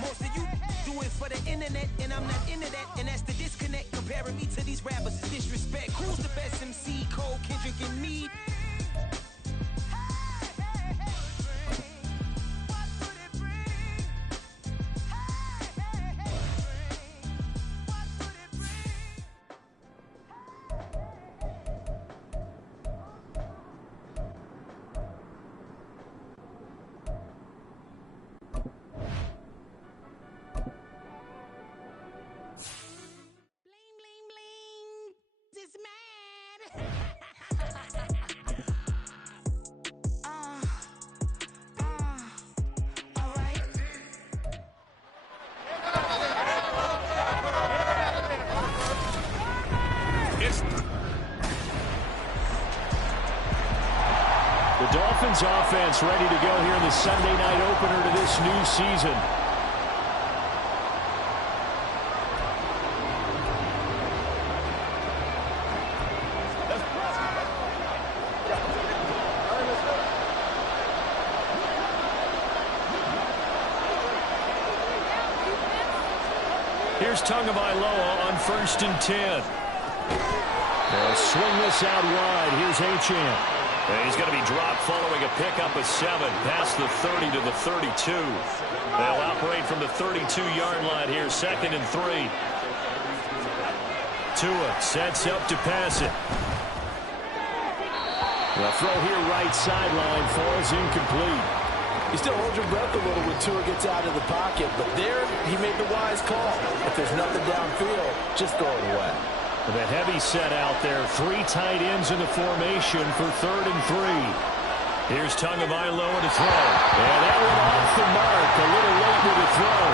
Most of you do it for the internet, and I'm not into that. And that's the disconnect. Comparing me to these rappers is disrespect. Who's the best MC? Cole, Kendrick, and me? The Dolphins offense ready to go here in the Sunday night opener to this new season. Here's Tagovailoa on 1st and 10. They'll swing this out wide. Here's Achane. And he's going to be dropped following a pickup of 7 past the 30 to the 32. They'll operate from the 32-yard line here, 2nd and 3. Tua sets up to pass it. The throw here right sideline falls incomplete. You still hold your breath a little when Tua gets out of the pocket, but there he made the wise call. If there's nothing downfield, just throw it away. The heavy set out there. 3 tight ends in the formation for 3rd and 3. Here's Tagovailoa to throw. And that one off the mark. A little late with the throw.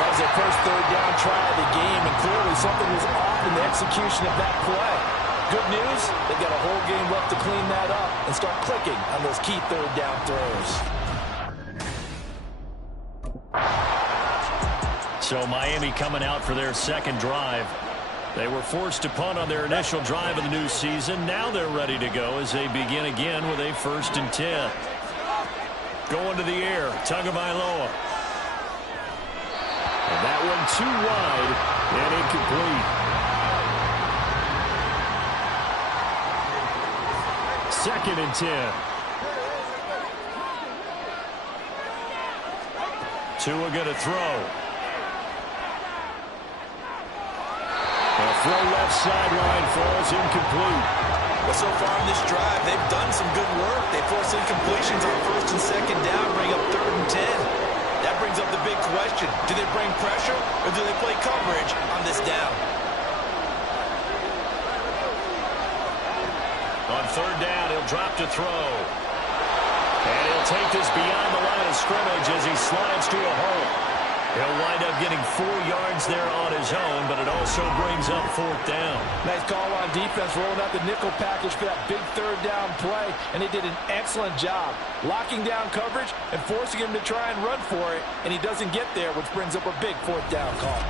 That was their first 3rd down try of the game, and clearly something was off in the execution of that play. Good news, they've got a whole game left to clean that up and start clicking on those key 3rd down throws. So Miami coming out for their second drive. They were forced to punt on their initial drive of the new season. Now they're ready to go as they begin again with a 1st and 10. Going to the air, Tagovailoa. And that one too wide and incomplete. 2nd and 10. Tua going to throw. The throw left sideline falls incomplete. Well, so far in this drive, they've done some good work. They force incompletions on 1st and 2nd down, bring up 3rd and 10. That brings up the big question. Do they bring pressure or do they play coverage on this down? On 3rd down, he'll drop to throw. And he'll take this beyond the line of scrimmage as he slides to a hole. He'll wind up getting 4 yards there on his own, but it also brings up 4th down. Nice call on defense, rolling out the nickel package for that big 3rd down play, and he did an excellent job locking down coverage and forcing him to try and run for it, and he doesn't get there, which brings up a big 4th down call.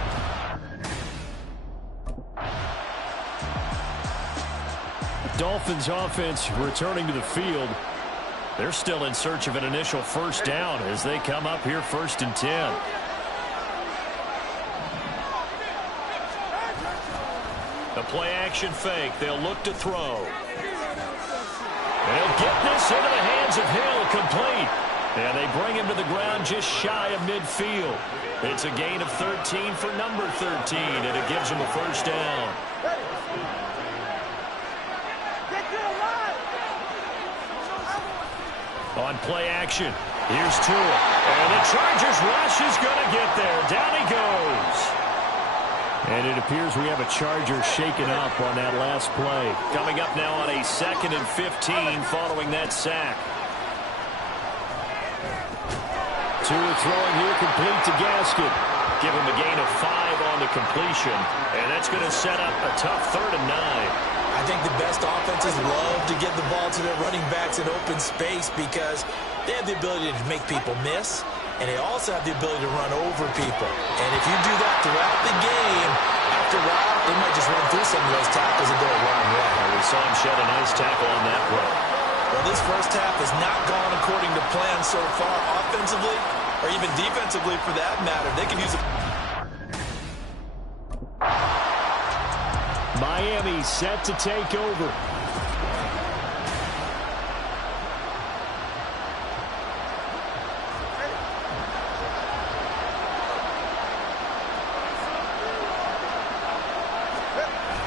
Dolphins offense returning to the field. They're still in search of an initial 1st down as they come up here 1st and 10. A play action fake. They'll look to throw. They'll get this into the hands of Hill, complete. And they bring him to the ground just shy of midfield. It's a gain of 13 for number 13, and it gives him a 1st down. On play action, here's Tua. And the Chargers rush is going to get there. Down he goes. And it appears we have a Charger shaken up on that last play. Coming up now on a 2nd and 15 following that sack. Tua throwing here, complete to Gaskin. Give him a gain of 5 on the completion. And that's going to set up a tough 3rd and 9. I think the best offenses love to get the ball to their running backs in open space because they have the ability to make people miss, and they also have the ability to run over people. And if you do that throughout the game, after a while, they might just run through some of those tackles and go a long way. We saw him shed a nice tackle on that play. Well, this first half has not gone according to plan so far, offensively or even defensively for that matter. They can use a... Miami set to take over.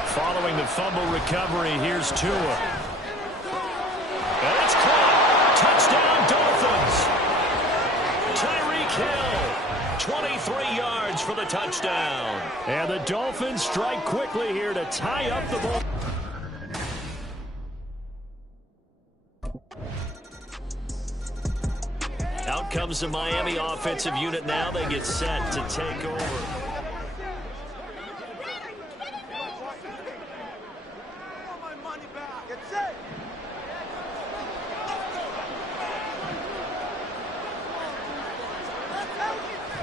Following the fumble recovery, here's Tua. And it's caught. Touchdown, Dolphins. Tyreek Hill, 23 yards for the touchdown. And the Dolphins strike quickly here to tie up the ball. Out comes the Miami offensive unit now. They get set to take over.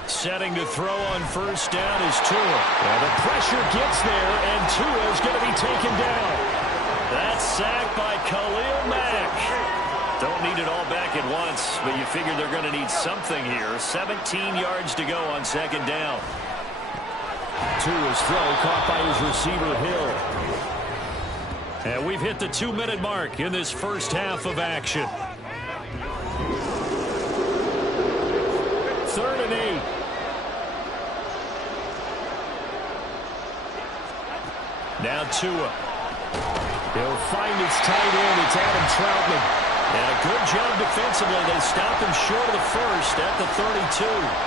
Setting to throw on 1st down is Tua. Well, the pressure gets there, and Tua is going to be taken down. That's sacked by Khalil Mack. Don't need it all back at once, but you figure they're going to need something here. 17 yards to go on 2nd down. Tua's throw caught by his receiver, Hill. And we've hit the 2-minute mark in this first half of action. 3rd and 8. Now Tua. He'll find his tight end. It's Adam Troutman. And a good job defensively. They stop him short of the first at the 32.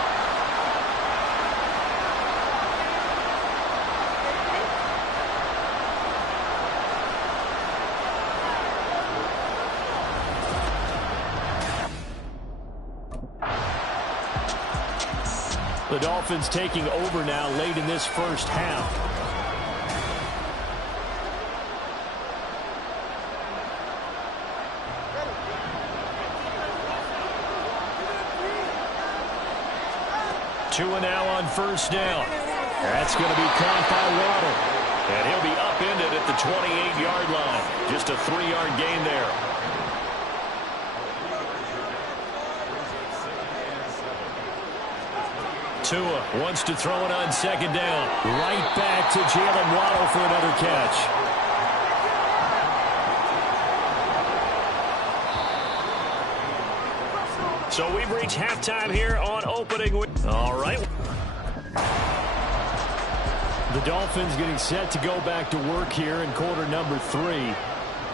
The Dolphins taking over now late in this first half. Tua now on first down. That's going to be caught by Waddle. And he'll be upended at the 28-yard line. Just a 3-yard gain there. Tua wants to throw it on second down. Right back to Jalen Waddle for another catch. So we've reached halftime here on opening. All right. The Dolphins getting set to go back to work here in quarter number 3.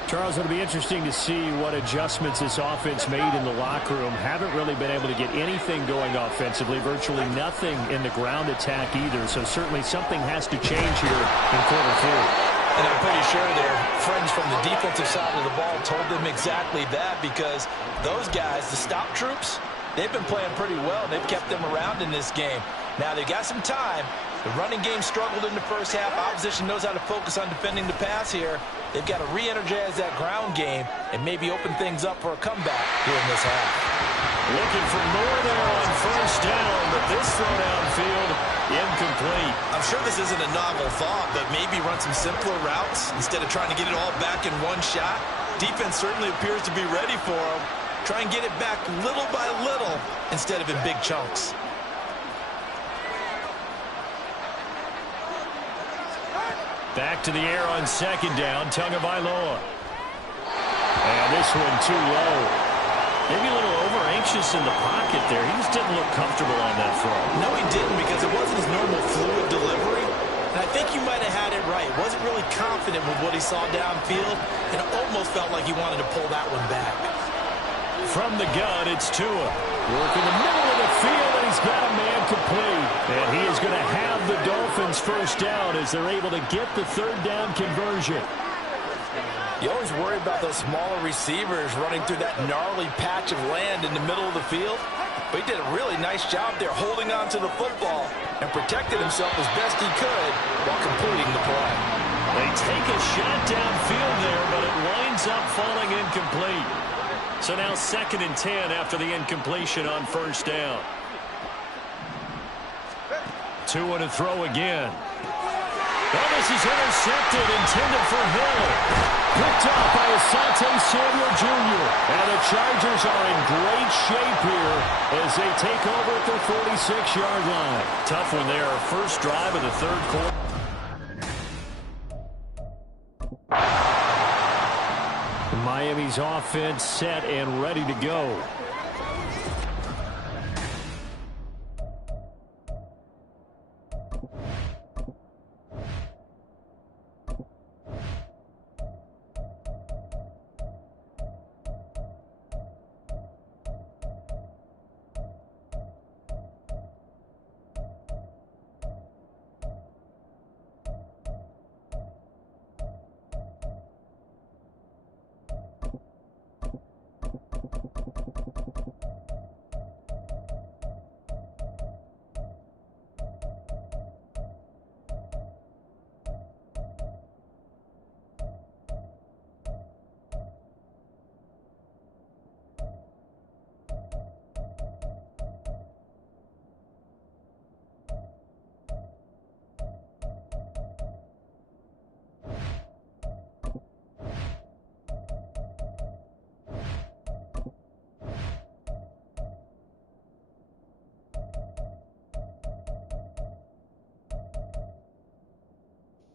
Charles, it'll be interesting to see what adjustments this offense made in the locker room. Haven't really been able to get anything going offensively, virtually nothing in the ground attack either. So certainly something has to change here in quarter 3. And I'm pretty sure their friends from the defensive side of the ball told them exactly that, because those guys, the stop troops, they've been playing pretty well. They've kept them around in this game. Now they've got some time. The running game struggled in the first half. Opposition knows how to focus on defending the pass here. They've got to re-energize that ground game and maybe open things up for a comeback here in this half. Looking for more there on first down, but this throw downfield incomplete. I'm sure this isn't a novel thought, but maybe run some simpler routes instead of trying to get it all back in one shot. Defense certainly appears to be ready for them. Try and get it back little by little instead of in big chunks. Back to the air on second down, Tagovailoa. And this one too low. Maybe a little over-anxious in the pocket there. He just didn't look comfortable on that throw. No, he didn't, because it wasn't his normal fluid delivery. And I think you might have had it right. Wasn't really confident with what he saw downfield, and it almost felt like he wanted to pull that one back. From the gun, it's Tua. Working the middle of the field, and he's got a man complete. And he is going to have the Dolphins first down as they're able to get the third down conversion. You always worry about those smaller receivers running through that gnarly patch of land in the middle of the field. But he did a really nice job there holding on to the football and protected himself as best he could while completing the play. They take a shot downfield there, but it winds up falling incomplete. So now 2nd and 10 after the incompletion on first down. Tua to throw again. Well, this is intercepted, intended for Hill. Picked up by Asante Samuel Jr. And the Chargers are in great shape here as they take over at their 46-yard line. Tough one there. First drive of the third quarter. Miami's offense set and ready to go.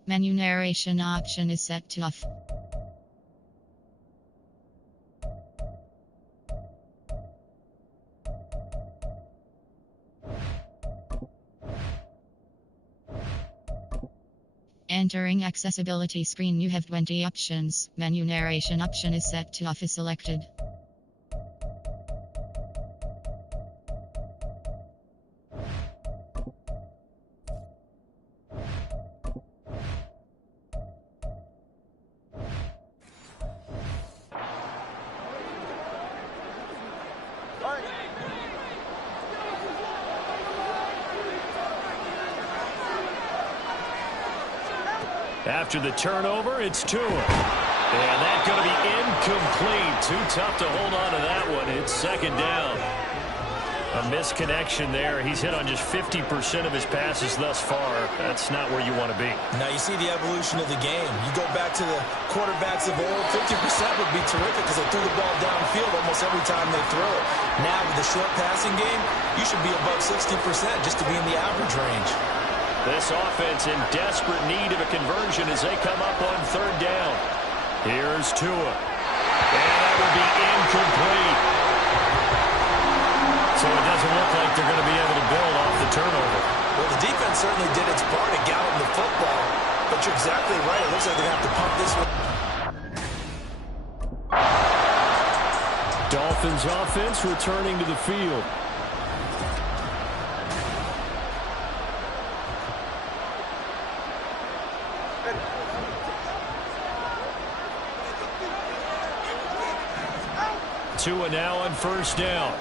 Menu narration option is set to off. Entering accessibility screen, you have 20 options. Menu narration option is set to off is selected. After the turnover, it's Tua. And that's going to be incomplete. Too tough to hold on to that one. It's second down. A misconnection there. He's hit on just 50% of his passes thus far. That's not where you want to be. Now you see the evolution of the game. You go back to the quarterbacks of old, 50% would be terrific because they threw the ball downfield almost every time they throw it. Now with the short passing game, you should be above 60% just to be in the average range. This offense in desperate need of a conversion as they come up on third down. Here's Tua. And that will be incomplete. So it doesn't look like they're going to be able to build off the turnover. Well, the defense certainly did its part to gallop the football. But you're exactly right. It looks like they're going to have to pump this one. Dolphins offense returning to the field. Tua now on first down.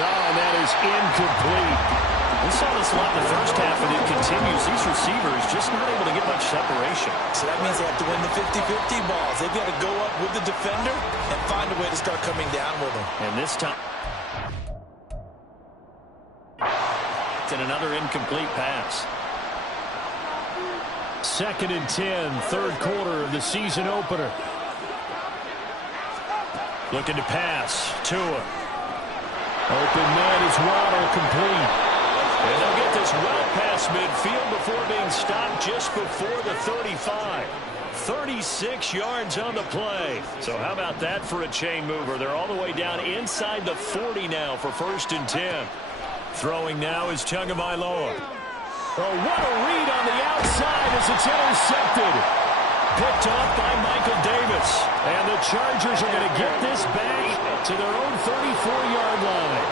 Oh, and that is incomplete. We saw this a lot in the first half, and it continues. These receivers just not able to get much separation. So that means they have to win the 50-50 balls. They've got to go up with the defender and find a way to start coming down with them. And this time, and another incomplete pass. 2nd and 10, third quarter of the season opener. Looking to pass. Tua. Open man is Waddle, complete. And they'll get this well past midfield before being stopped just before the 35. 36 yards on the play. So how about that for a chain mover? They're all the way down inside the 40 now for 1st and 10. Throwing now is Tagovailoa. Oh, what a read on the outside as it's intercepted. Picked off by Michael Davis. And the Chargers are going to get this back to their own 34-yard line.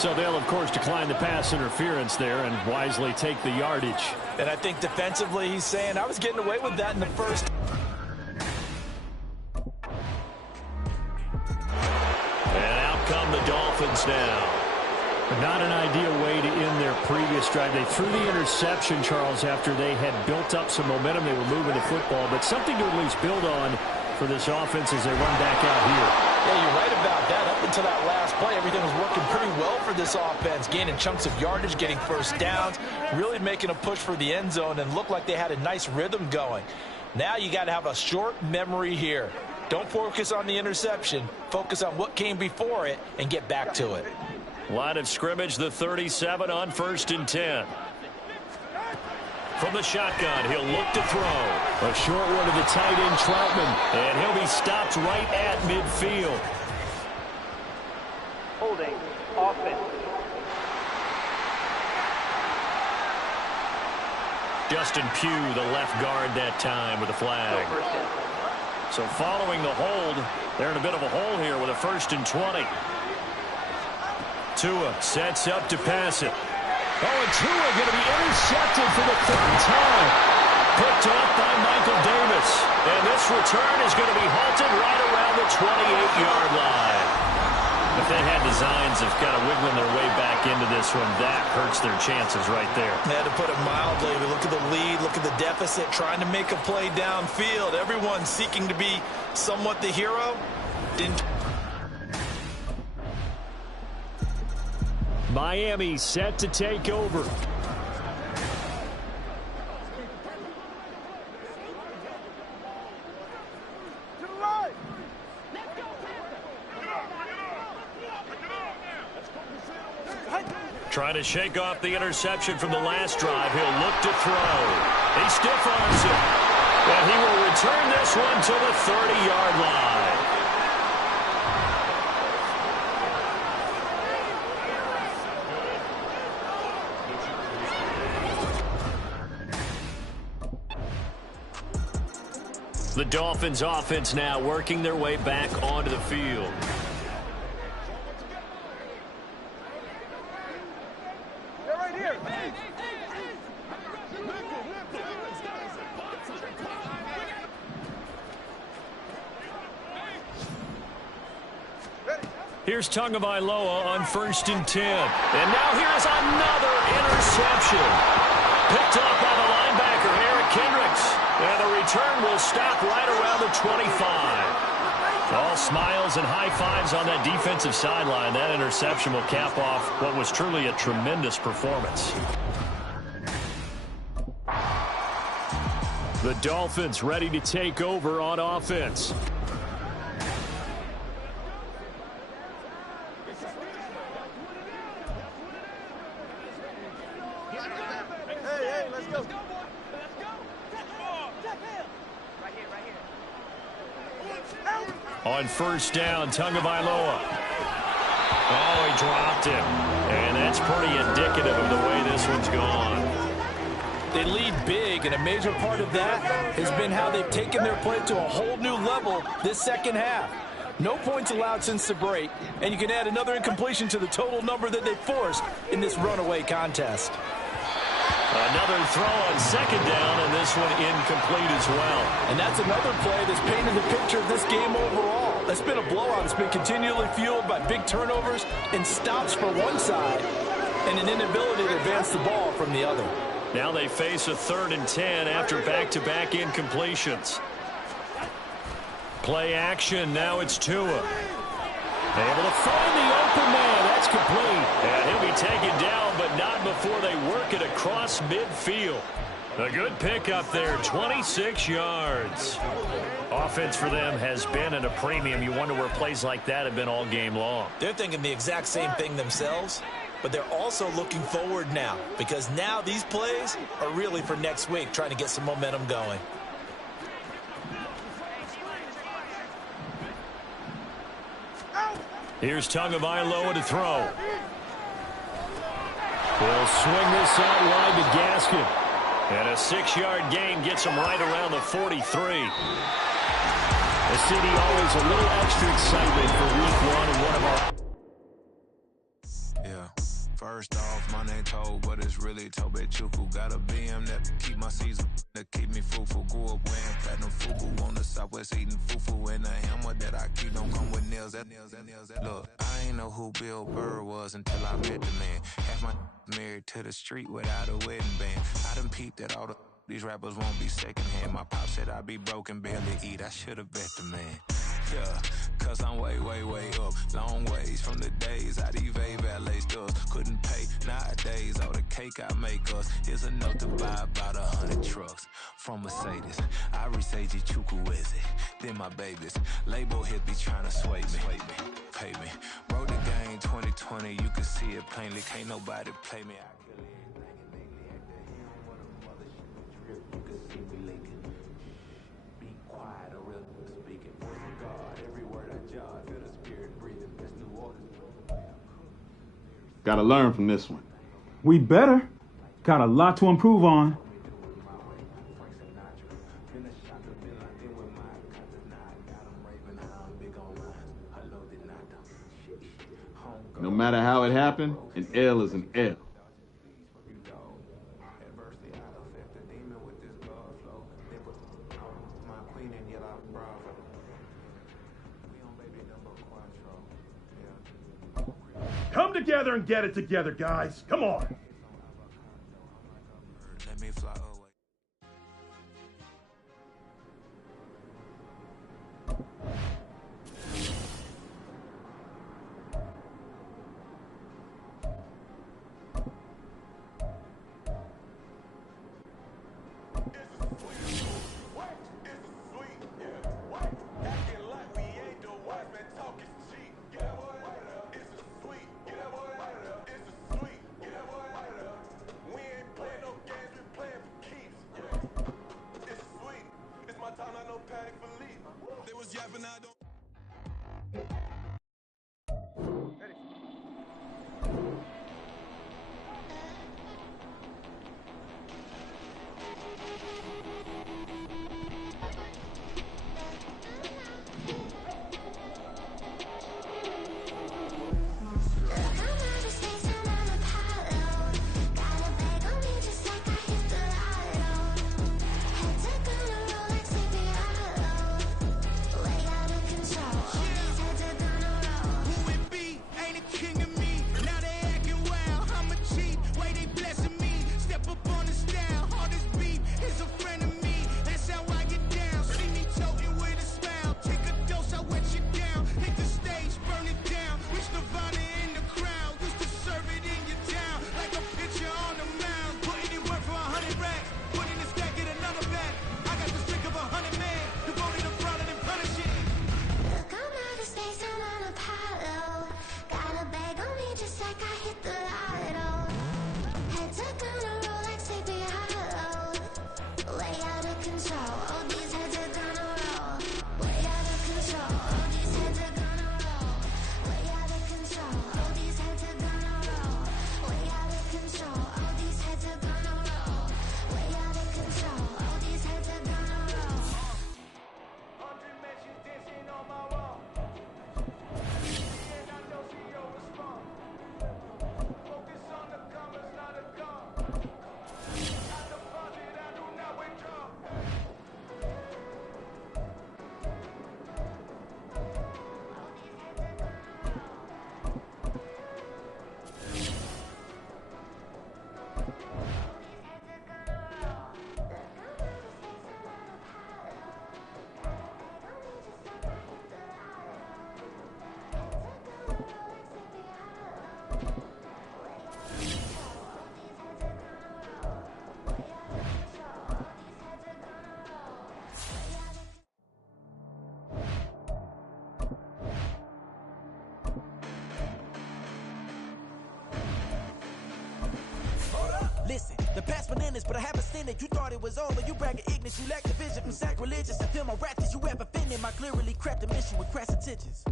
So they'll, of course, decline the pass interference there and wisely take the yardage. And I think defensively he's saying, I was getting away with that in the first. And out come the Dolphins now. Not an ideal way to end their previous drive. They threw the interception, Charles, after they had built up some momentum. They were moving the football, but something to at least build on for this offense as they run back out here. Yeah, you're right about that. Up until that last play, everything was working pretty well for this offense, gaining chunks of yardage, getting first downs, really making a push for the end zone, and looked like they had a nice rhythm going. Now you got to have a short memory here. Don't focus on the interception. Focus on what came before it and get back to it. Line of scrimmage, the 37 on 1st and 10. From the shotgun, he'll look to throw. A short one to the tight end, Troutman. And he'll be stopped right at midfield. Holding, offense. Justin Pugh, the left guard that time with a flag. So following the hold, they're in a bit of a hole here with a 1st and 20. Tua sets up to pass it. Oh, and Tua going to be intercepted for the 3rd time. Picked off by Michael Davis. And this return is going to be halted right around the 28-yard line. If they had designs of kind of wiggling their way back into this one, that hurts their chances right there. Yeah, to put it mildly, we look at the lead, look at the deficit, trying to make a play downfield. Everyone seeking to be somewhat the hero. Didn't. Miami set to take over. Trying to shake off the interception from the last drive. He'll look to throw. He stiff arms it. And he will return this one to the 30-yard line. The Dolphins offense now working their way back onto the field. Here's Tagovailoa on 1st and 10. And now here's another interception. Picked up by the linebacker, Eric Kendricks. And the return will stop right around the 25. All smiles and high fives on that defensive sideline. That interception will cap off what was truly a tremendous performance. The Dolphins ready to take over on offense. On 1st down, Tagovailoa. Oh, he dropped him. And that's pretty indicative of the way this one's gone. They lead big, and a major part of that has been how they've taken their play to a whole new level this second half. No points allowed since the break, and you can add another incompletion to the total number that they forced in this runaway contest. Another throw on 2nd down, and this one incomplete as well. And that's another play that's painted the picture of this game overall. It's been a blowout. It's been continually fueled by big turnovers and stops for one side and an inability to advance the ball from the other. Now they face a 3rd and 10 after back-to-back incompletions. Play action. Now it's Tua. Able to find the open man. That's complete. And he'll be taken down, but not before they work it across midfield. A good pickup there, 26 yards. Offense for them has been at a premium. You wonder where plays like that have been all game long. They're thinking the exact same thing themselves, but they're also looking forward now because now these plays are really for next week, trying to get some momentum going. Here's Tagovailoa to throw. He'll swing this out wide to Gaskin. And a 6-yard gain gets him right around the 43. The City always a little extra excitement for week 1 and one of our... Yeah. First off, my name Tobe, but it's really Tobe Chuku. Got a BM that keep my season, that keep me fruitful. Grew up wearing platinum fubu on the Southwest eating fufu. And a hammer that I keep don't come with nails. Look, I ain't know who Bill Burr was until I met the man. Half my married to the street without a wedding band. I done peeped that all these rappers won't be secondhand. My pop said I'd be broken, barely eat. I should've bet the man. Yeah, cause I'm way, way, way up. Long ways from the days I evade valet stores. Couldn't pay nowadays. All the cake I make us is enough to buy about 100 trucks from Mercedes. I say Chukwueze, then my babies. Label hit be trying to sway me, pay me. Wrote the game 2020, you can see it plainly. Can't nobody play me. Gotta learn from this one. We better. Got a lot to improve on. No matter how it happened, an L is an L. Come together and get it together, guys. Come on. Let me fly away. The past bananas, but I haven't seen it. You thought it was over. You bragging ignorance. You lack the vision from sacrilegious. I feel my wrath as you ever offended. My clearly cracked a mission with crass intentions.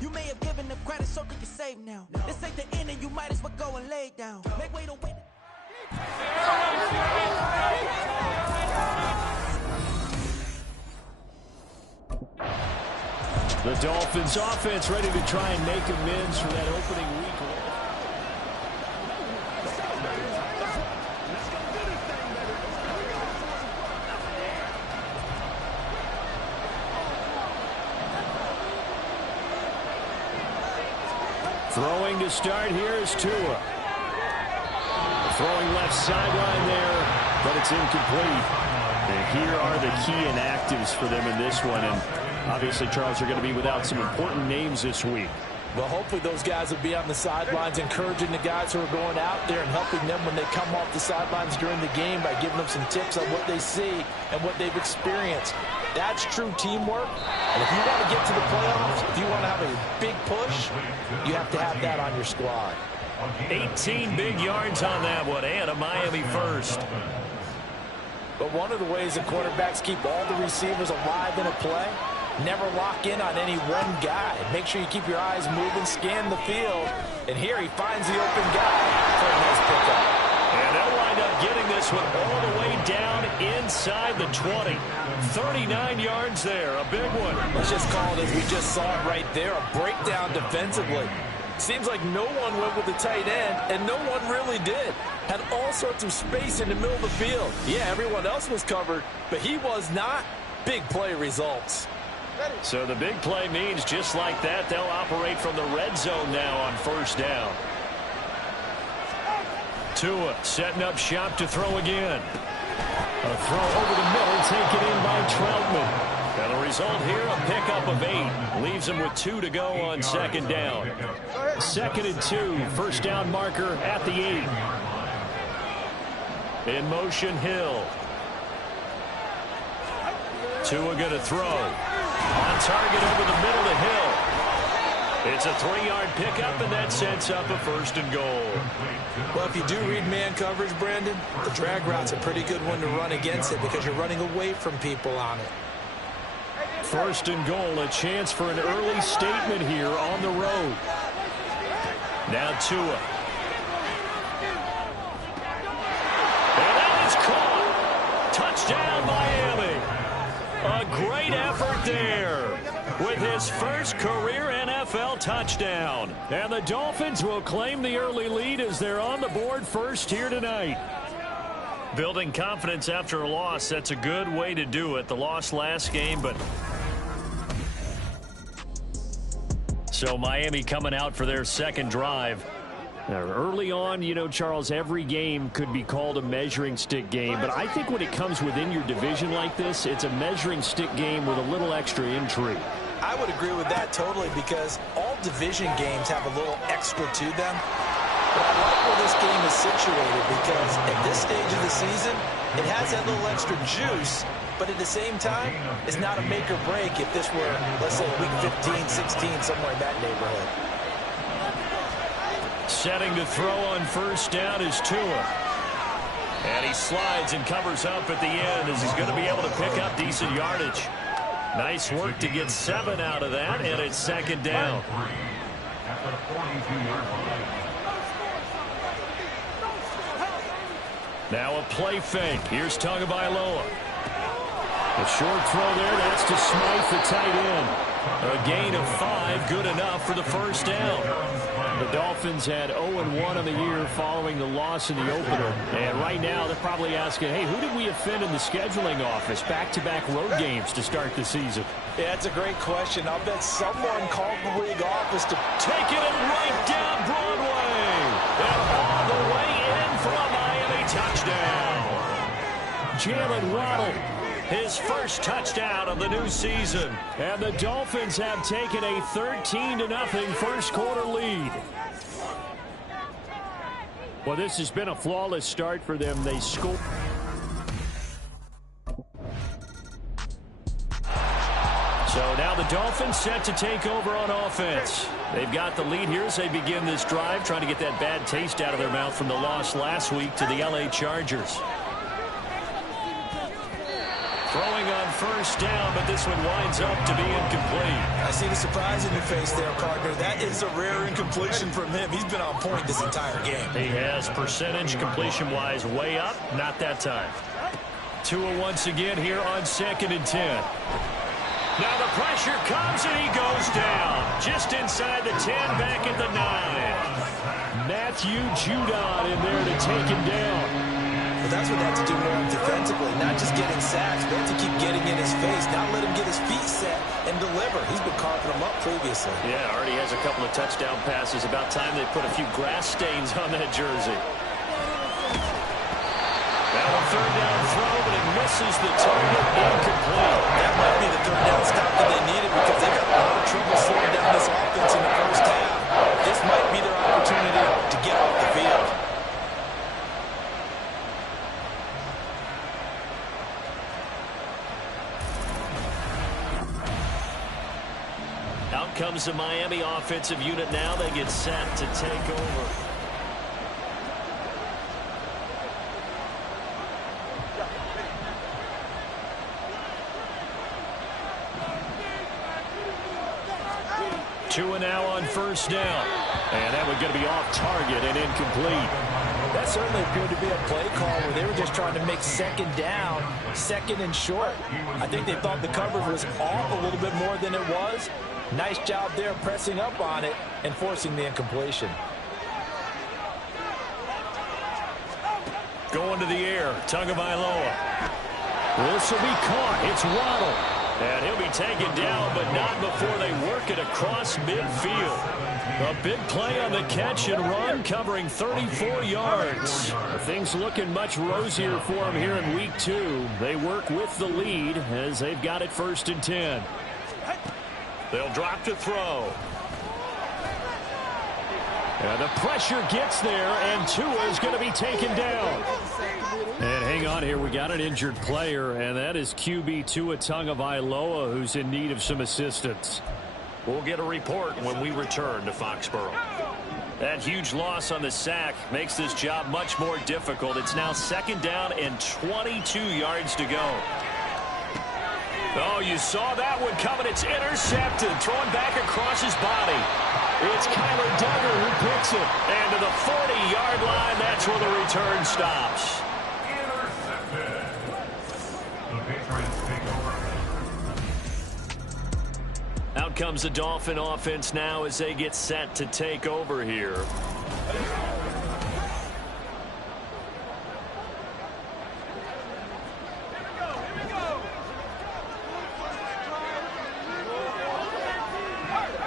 You may have given them credit so they can save now. This ain't the end and you might as well go and lay down. Make way to win. The Dolphins offense ready to try and make amends for that opening week. Throwing to start here is Tua. Throwing left sideline there, but it's incomplete. And here are the key inactives for them in this one. And obviously, Charles, are going to be without some important names this week. Well, hopefully those guys will be on the sidelines encouraging the guys who are going out there and helping them when they come off the sidelines during the game by giving them some tips on what they see and what they've experienced. That's true teamwork. And if you want to get to the playoffs, if you want to have a big push, you have to have that on your squad. 18 big yards on that one, and a Miami first. But one of the ways the quarterbacks keep all the receivers alive in a play, never lock in on any one guy. Make sure you keep your eyes moving, scan the field. And here he finds the open guy for a nice pickup. And they'll wind up getting this one all the way down inside the 20. 39 yards there, a big one. Let's just call it as we just saw it right there, a breakdown defensively. Seems like no one went with the tight end, and no one really did. Had all sorts of space in the middle of the field. Yeah, everyone else was covered, but he was not. Big play results. So the big play means just like that, they'll operate from the red zone now on first down. Tua setting up shop to throw again. A throw over the middle, taken in by Troutman. And the result here, a pickup of 8. Leaves him with 2 to go on second down. 2nd and 2, first down marker at the 8. In motion, Hill. Tua going to throw. On target over the middle to Hill. It's a 3-yard pickup, and that sets up a 1st and goal. Well, if you do read man coverage, Brandon, the drag route's a pretty good one to run against it because you're running away from people on it. 1st and goal, a chance for an early statement here on the road. Now Tua. And that is caught. Touchdown, Miami. A great effort there with his first career NFL touchdown. And the Dolphins will claim the early lead as they're on the board first here tonight. Building confidence after a loss, that's a good way to do it. The loss last game, but... So Miami coming out for their second drive. Now, early on, you know, Charles, every game could be called a measuring stick game. But I think when it comes within your division like this, it's a measuring stick game with a little extra intrigue. I would agree with that totally because all division games have a little extra to them. But I like where this game is situated because at this stage of the season, it has that little extra juice. But at the same time, it's not a make or break if this were, let's say, week 15, 16, somewhere in that neighborhood. Setting to throw on first down is Tua. And he slides and covers up at the end as he's going to be able to pick up decent yardage. Nice work to get 7 out of that, and it's second down. Now a play fake. Here's Tagovailoa. A short throw there. That's to Smythe, the tight end. A gain of 5, good enough for the first down. The Dolphins had 0-1 on the year following the loss in the opener. And right now they're probably asking, hey, who did we offend in the scheduling office? Back-to-back road games to start the season. Yeah, that's a great question. I'll bet someone called the league office to take it right down Broadway. And all the way in for a Miami touchdown. Jalen Waddle, his first touchdown of the new season. And the Dolphins have taken a 13-0 first quarter lead. Well, this has been a flawless start for them. They scored. So now Now the Dolphins set to take over on offense. They've got the lead here as they begin this drive, trying to get that bad taste out of their mouth from the loss last week to the LA Chargers. Throwing on first down, but this one winds up to be incomplete. I see the surprise in your face there, partner. That is a rare incompletion from him. He's been on point this entire game. He has percentage completion-wise way up. Not that time. Tua once again here on 2nd and 10. Now the pressure comes and he goes down. Just inside the 10, back at the 9. Matthew Judon in there to take him down. But that's what they have to do more defensively, not just getting sacks, but to keep getting in his face, not let him get his feet set and deliver. He's been carving them up previously. Yeah, already has a couple of touchdown passes. About time they put a few grass stains on that jersey. Now a third down throw, but it misses the target, incomplete. That might be the third down stop that they needed because they got a lot of trouble slowing down this offense in the first half. This might be their opportunity to get off the field. Out comes the Miami offensive unit now. They get set to take over. Tua now on first down. And that one going to be off target and incomplete. That certainly appeared to be a play call where they were just trying to make second down, second and short. I think they thought the coverage was off a little bit more than it was. Nice job there pressing up on it and forcing the incompletion. Going to the air, Tagovailoa. This will be caught. It's Waddle. And he'll be taken down, but not before they work it across midfield. A big play on the catch and run, covering 34 yards. Things looking much rosier for them here in week 2. They work with the lead as they've got it 1st and 10. They'll drop to throw. And the pressure gets there, and Tua is going to be taken down. And hang on here, we got an injured player, and that is QB Tua Tagovailoa, who's in need of some assistance. We'll get a report when we return to Foxborough. That huge loss on the sack makes this job much more difficult. It's now 2nd down and 22 yards to go. Oh, you saw that one coming. It's intercepted. Thrown back across his body. It's Kyler Duggar who picks it. And to the 40-yard line, that's where the return stops. Out comes the Dolphin offense now as they get set to take over here.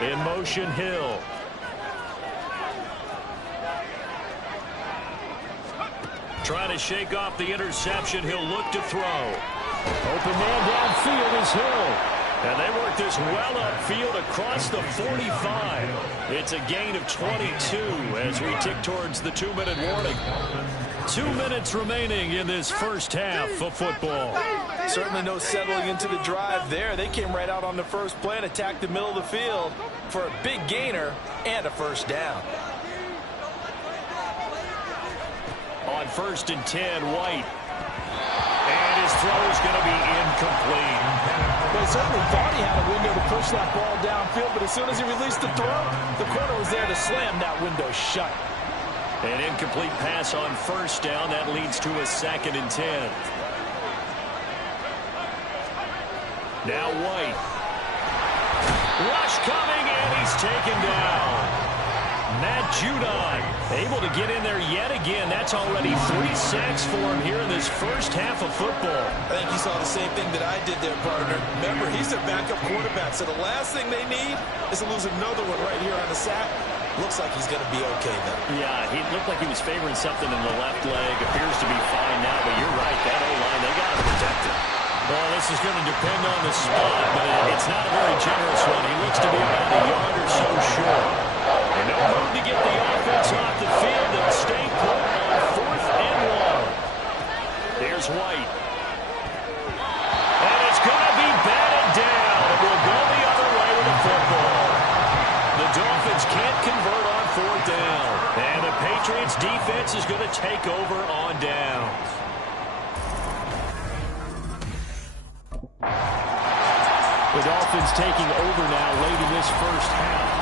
In motion, Hill. Trying to shake off the interception. He'll look to throw. Open man downfield is Hill. And they work this well upfield across the 45. It's a gain of 22 as we tick towards the 2-minute warning. 2 minutes remaining in this first half of football. Certainly no settling into the drive there. They came right out on the first play and attacked the middle of the field for a big gainer and a first down. On 1st and 10, White. And his throw is going to be incomplete. Well, he certainly thought he had a window to push that ball downfield, but as soon as he released the throw, the corner was there to slam that window shut. An incomplete pass on first down. That leads to a 2nd and 10. Now White. Rush coming, and he's taken down. Matt Judon able to get in there yet again. That's already 3 sacks for him here in this first half of football. I think you saw the same thing that I did there, partner. Remember, he's their backup quarterback, so the last thing they need is to lose another one right here on the sack. Looks like he's going to be okay, though. Yeah, he looked like he was favoring something in the left leg. Appears to be fine now, but you're right. That O-line, they got to protect him. Well, this is going to depend on the spot, but it's not a very generous one. He looks to be about a yard or so short. And no move to get the offense off the field and stay put on 4th and 1. There's White. And it's going to be batted down. It will go the other defense is going to take over on downs. The Dolphins taking over now late in this first half.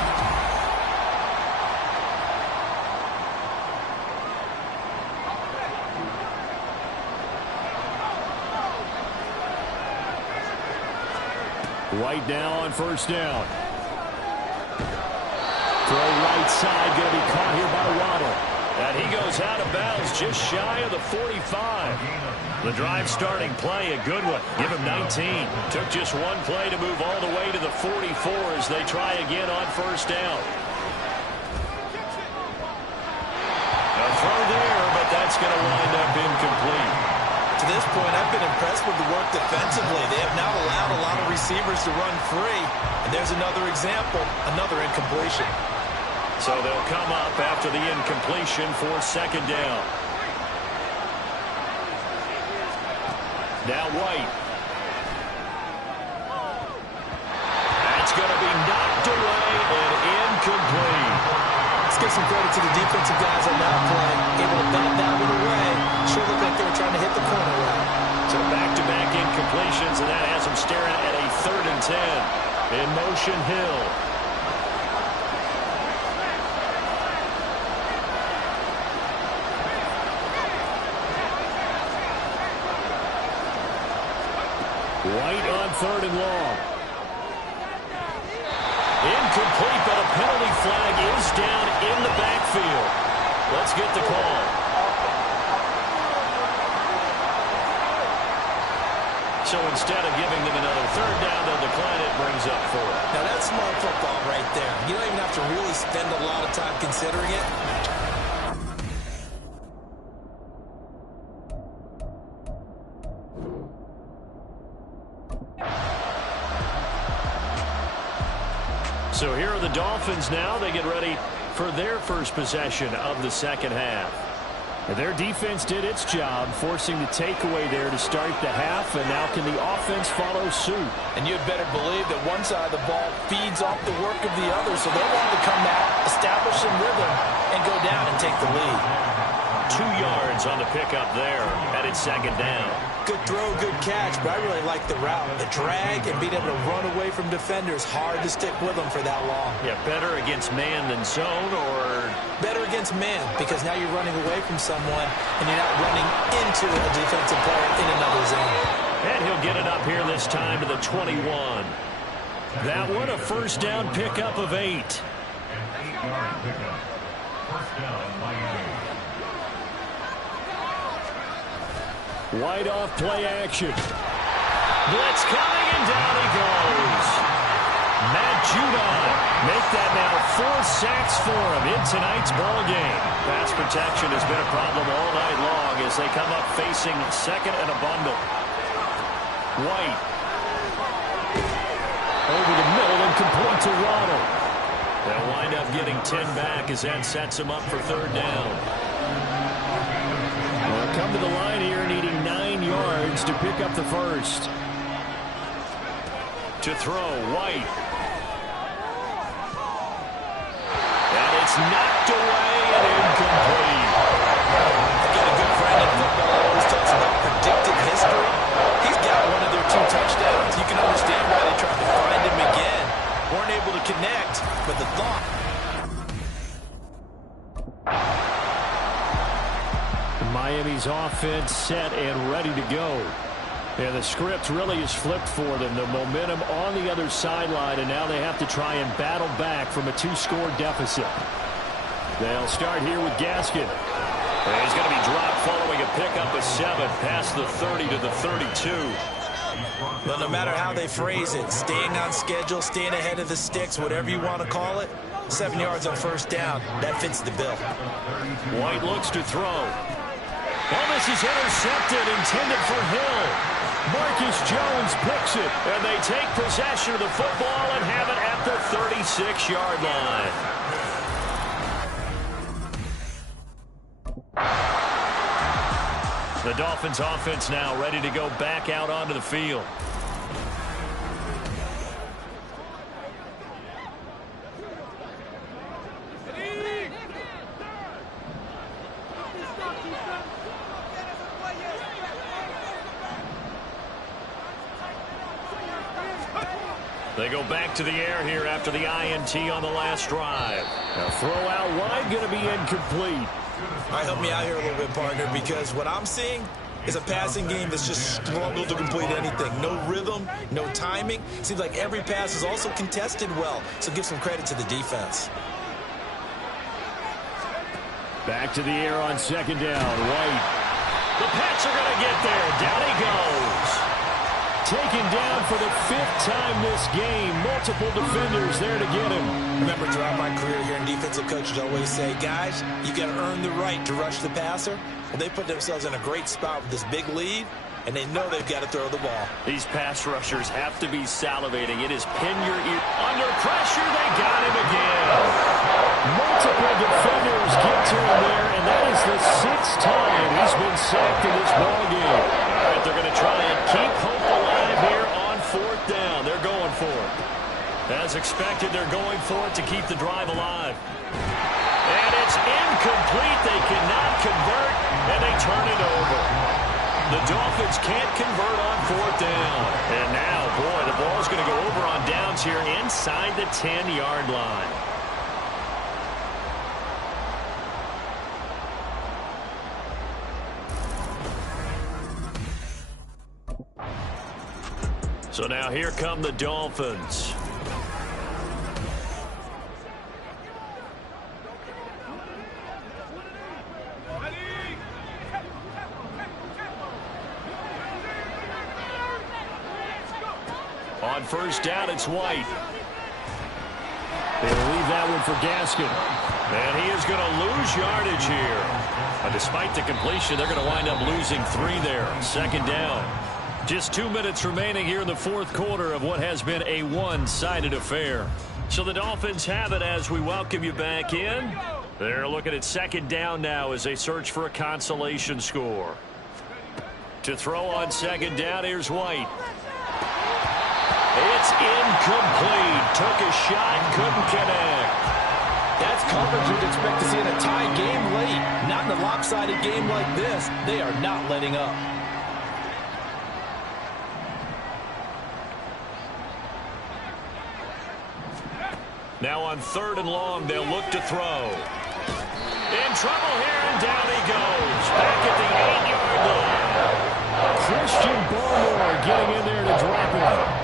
White now on first down. Throw right side, going to be caught here by Waddle. And he goes out of bounds just shy of the 45. The drive starting play, a good one. Give him 19. Took just one play to move all the way to the 44 as they try again on first down. A throw there, but that's going to wind up incomplete. To this point, I've been impressed with the work defensively. They have not allowed a lot of receivers to run free. And there's another example, another incompletion. So they'll come up after the incompletion for second down. Now White. That's going to be knocked away and incomplete. Let's give some credit to the defensive guys on that play. Able to bat that one away. Sure looked like they were trying to hit the corner route. So back-to-back incompletions, and that has them staring at a 3rd and 10. In motion, Hill. White on 3rd and long. Incomplete, but a penalty flag is down in the backfield. Let's get the call. So instead of giving them another 3rd down, they'll decline it, brings up 4th. Now that's smart football right there. You don't even have to really spend a lot of time considering it. So here are the Dolphins now. They get ready for their first possession of the second half. Their defense did its job, forcing the takeaway there to start the half, and now can the offense follow suit? And you'd better believe that one side of the ball feeds off the work of the other, so they'll want to come out, establish some rhythm, and go down and take the lead. 2 yards on the pickup there, headed second down. Good throw, good catch, but I really like the route. The drag and being able to run away from defenders, hard to stick with them for that long. Yeah, better against man than zone, or? Better against man, because now you're running away from someone and you're not running into a defensive player in another zone. And he'll get it up here this time to the 21. That one, a first down pickup of 8. White off play action. Blitz coming, and down he goes. Matt Judon make that now 4 sacks for him in tonight's ball game. Pass protection has been a problem all night long as they come up facing second and a bundle. White. Over the middle and complete to Waddle. They'll wind up getting 10 back as that sets him up for 3rd down. They'll come to the line here needing 9 yards to pick up the first. To throw, White. And it's knocked away and incomplete. I've got a good friend in football who always talks about predictive history. He's got one of their 2 touchdowns. You can understand why they tried to find him again. Weren't able to connect, but the thought. Miami's offense set and ready to go. And the script really is flipped for them. The momentum on the other sideline, and now they have to try and battle back from a 2-score deficit. They'll start here with Gaskin. And he's going to be dropped following a pickup of 7 past the 30 to the 32. Well, no matter how they phrase it, staying on schedule, staying ahead of the sticks, whatever you want to call it, 7 yards on first down, that fits the bill. White looks to throw. Well, this is intercepted, intended for Hill. Marcus Jones picks it, and they take possession of the football and have it at the 36-yard line. The Dolphins offense now ready to go back out onto the field. They go back to the air here after the INT on the last drive. Now throw out wide, going to be incomplete. All right, help me out here a little bit, partner, because what I'm seeing is a passing game that's just struggled to complete anything. No rhythm, no timing. Seems like every pass is also contested well, so give some credit to the defense. Back to the air on second down. White. The Pats are going to get there. Down he goes. Taken down for the 5th time this game. Multiple defenders there to get him. Remember, throughout my career here in defensive coaches always say, guys, you got to earn the right to rush the passer. Well, they put themselves in a great spot with this big lead, and they know they've got to throw the ball. These pass rushers have to be salivating. It is pin your ear. Under pressure, they got him again. Multiple defenders get to him there, and that is the 6th time he's been sacked in this ballgame. All right, they're going to try and keep hope alive here on 4th down. They're going for it. As expected, they're going for it to keep the drive alive. And it's incomplete. They cannot convert, and they turn it over. The Dolphins can't convert on 4th down. And now, boy, the ball's going to go over on downs here inside the 10-yard line. So now here come the Dolphins. On 1st down, it's White. They leave that one for Gaskin. And he is going to lose yardage here. But despite the completion, they're going to wind up losing 3 there. 2nd down. Just 2 minutes remaining here in the 4th quarter of what has been a one-sided affair. So the Dolphins have it as we welcome you back in. They're looking at 2nd down now as they search for a consolation score. To throw on 2nd down, here's White. It's incomplete. Took a shot, couldn't connect. That's coverage you'd expect to see in a tie game late. Not in a lopsided game like this. They are not letting up. Now on 3rd and long, they'll look to throw. In trouble here, and down he goes. Back at the 8-yard line. Christian Barmore getting in there to drop him.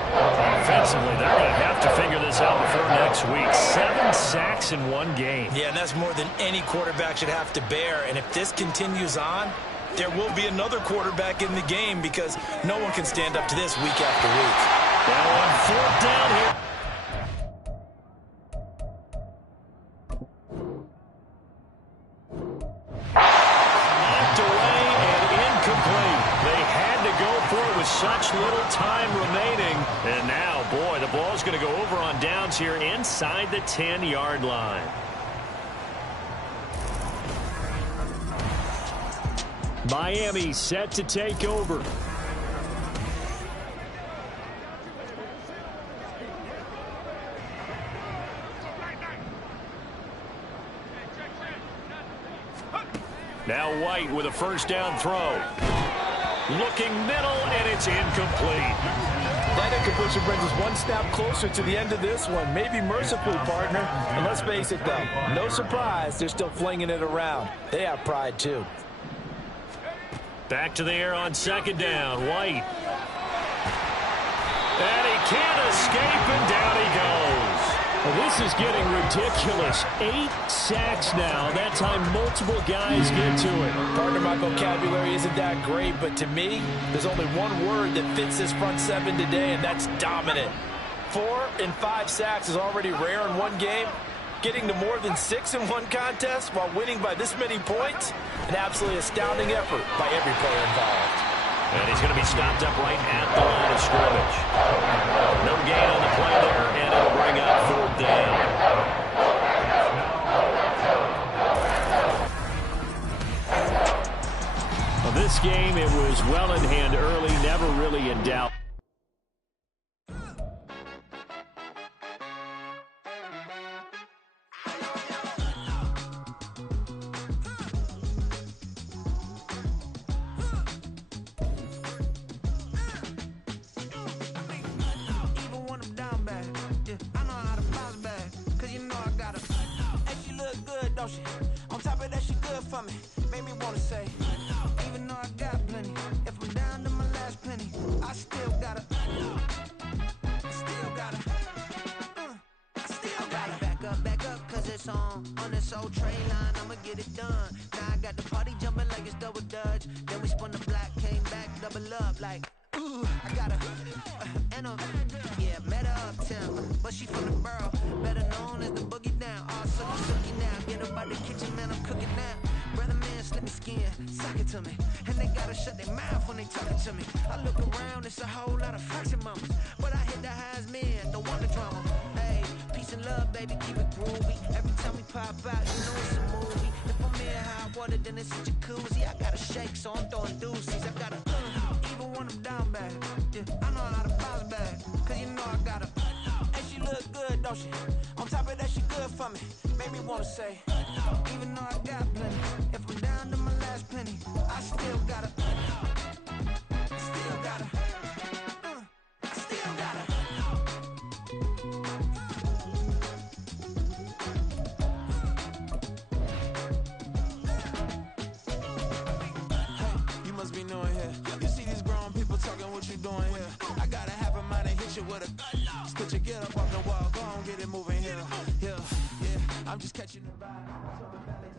Offensively, they're going to have to figure this out before next week. 7 sacks in 1 game. Yeah, and that's more than any quarterback should have to bear. And if this continues on, there will be another quarterback in the game because no one can stand up to this week after week. Now on 4th down here. Such little time remaining. And now, boy, the ball's going to go over on downs here inside the 10-yard line. Miami set to take over. Now White with a 1st down throw. Looking middle, and it's incomplete. That incompletion brings us 1 step closer to the end of this one. Maybe mercifully, partner. And let's face it, though, no surprise, they're still flinging it around. They have pride, too. Back to the air on 2nd down. White. And he can't escape, and down he goes. Well, this is getting ridiculous. 8 sacks now. That time multiple guys get to it. Partner, my vocabulary isn't that great, but to me, there's only one word that fits this front 7 today, and that's dominant. 4 and 5 sacks is already rare in 1 game. Getting to more than 6 in 1 contest while winning by this many points, an absolutely astounding effort by every player involved. And he's going to be stopped up right at the line of scrimmage. No gain on the play there, and it'll bring up 4th down. Well, this game, it was well in hand early, never really in doubt. don't she? On top of that, she good for me. Made me wanna say, even though I got plenty, if I'm down to my last penny, I still gotta, back up, cause it's on this old train line, I'ma get it done. Now I got the party jumping like it's double dutch. Then we spun the block, came back, double up like, ooh, I got yeah, met her uptown, but she from the borough, better known as the boogie down. All silky now, get up out the kitchen, man, I'm cooking now. Brother man, slip me skin, sock it to me, and they gotta shut their mouth when they talking to me. I look around, it's a whole lot of fraction mamas, but I hit the highs, man, don't want the drama. Hey, peace and love, baby, keep it groovy. Every time we pop out, you know it's a movie. If I'm in hot water, then it's a jacuzzi. I gotta shake, so I'm throwing deuces. I gotta even when I'm down bad. Yeah, I know how to bounce back, cause you know I gotta. And she look good, don't she? On top of that, she good for me. Made me wanna say, even though I got plenty, if I'm down to my last penny, I still gotta. With a split your get up off the wall, go on, get it moving here. Yeah, I'm just catching the vibe.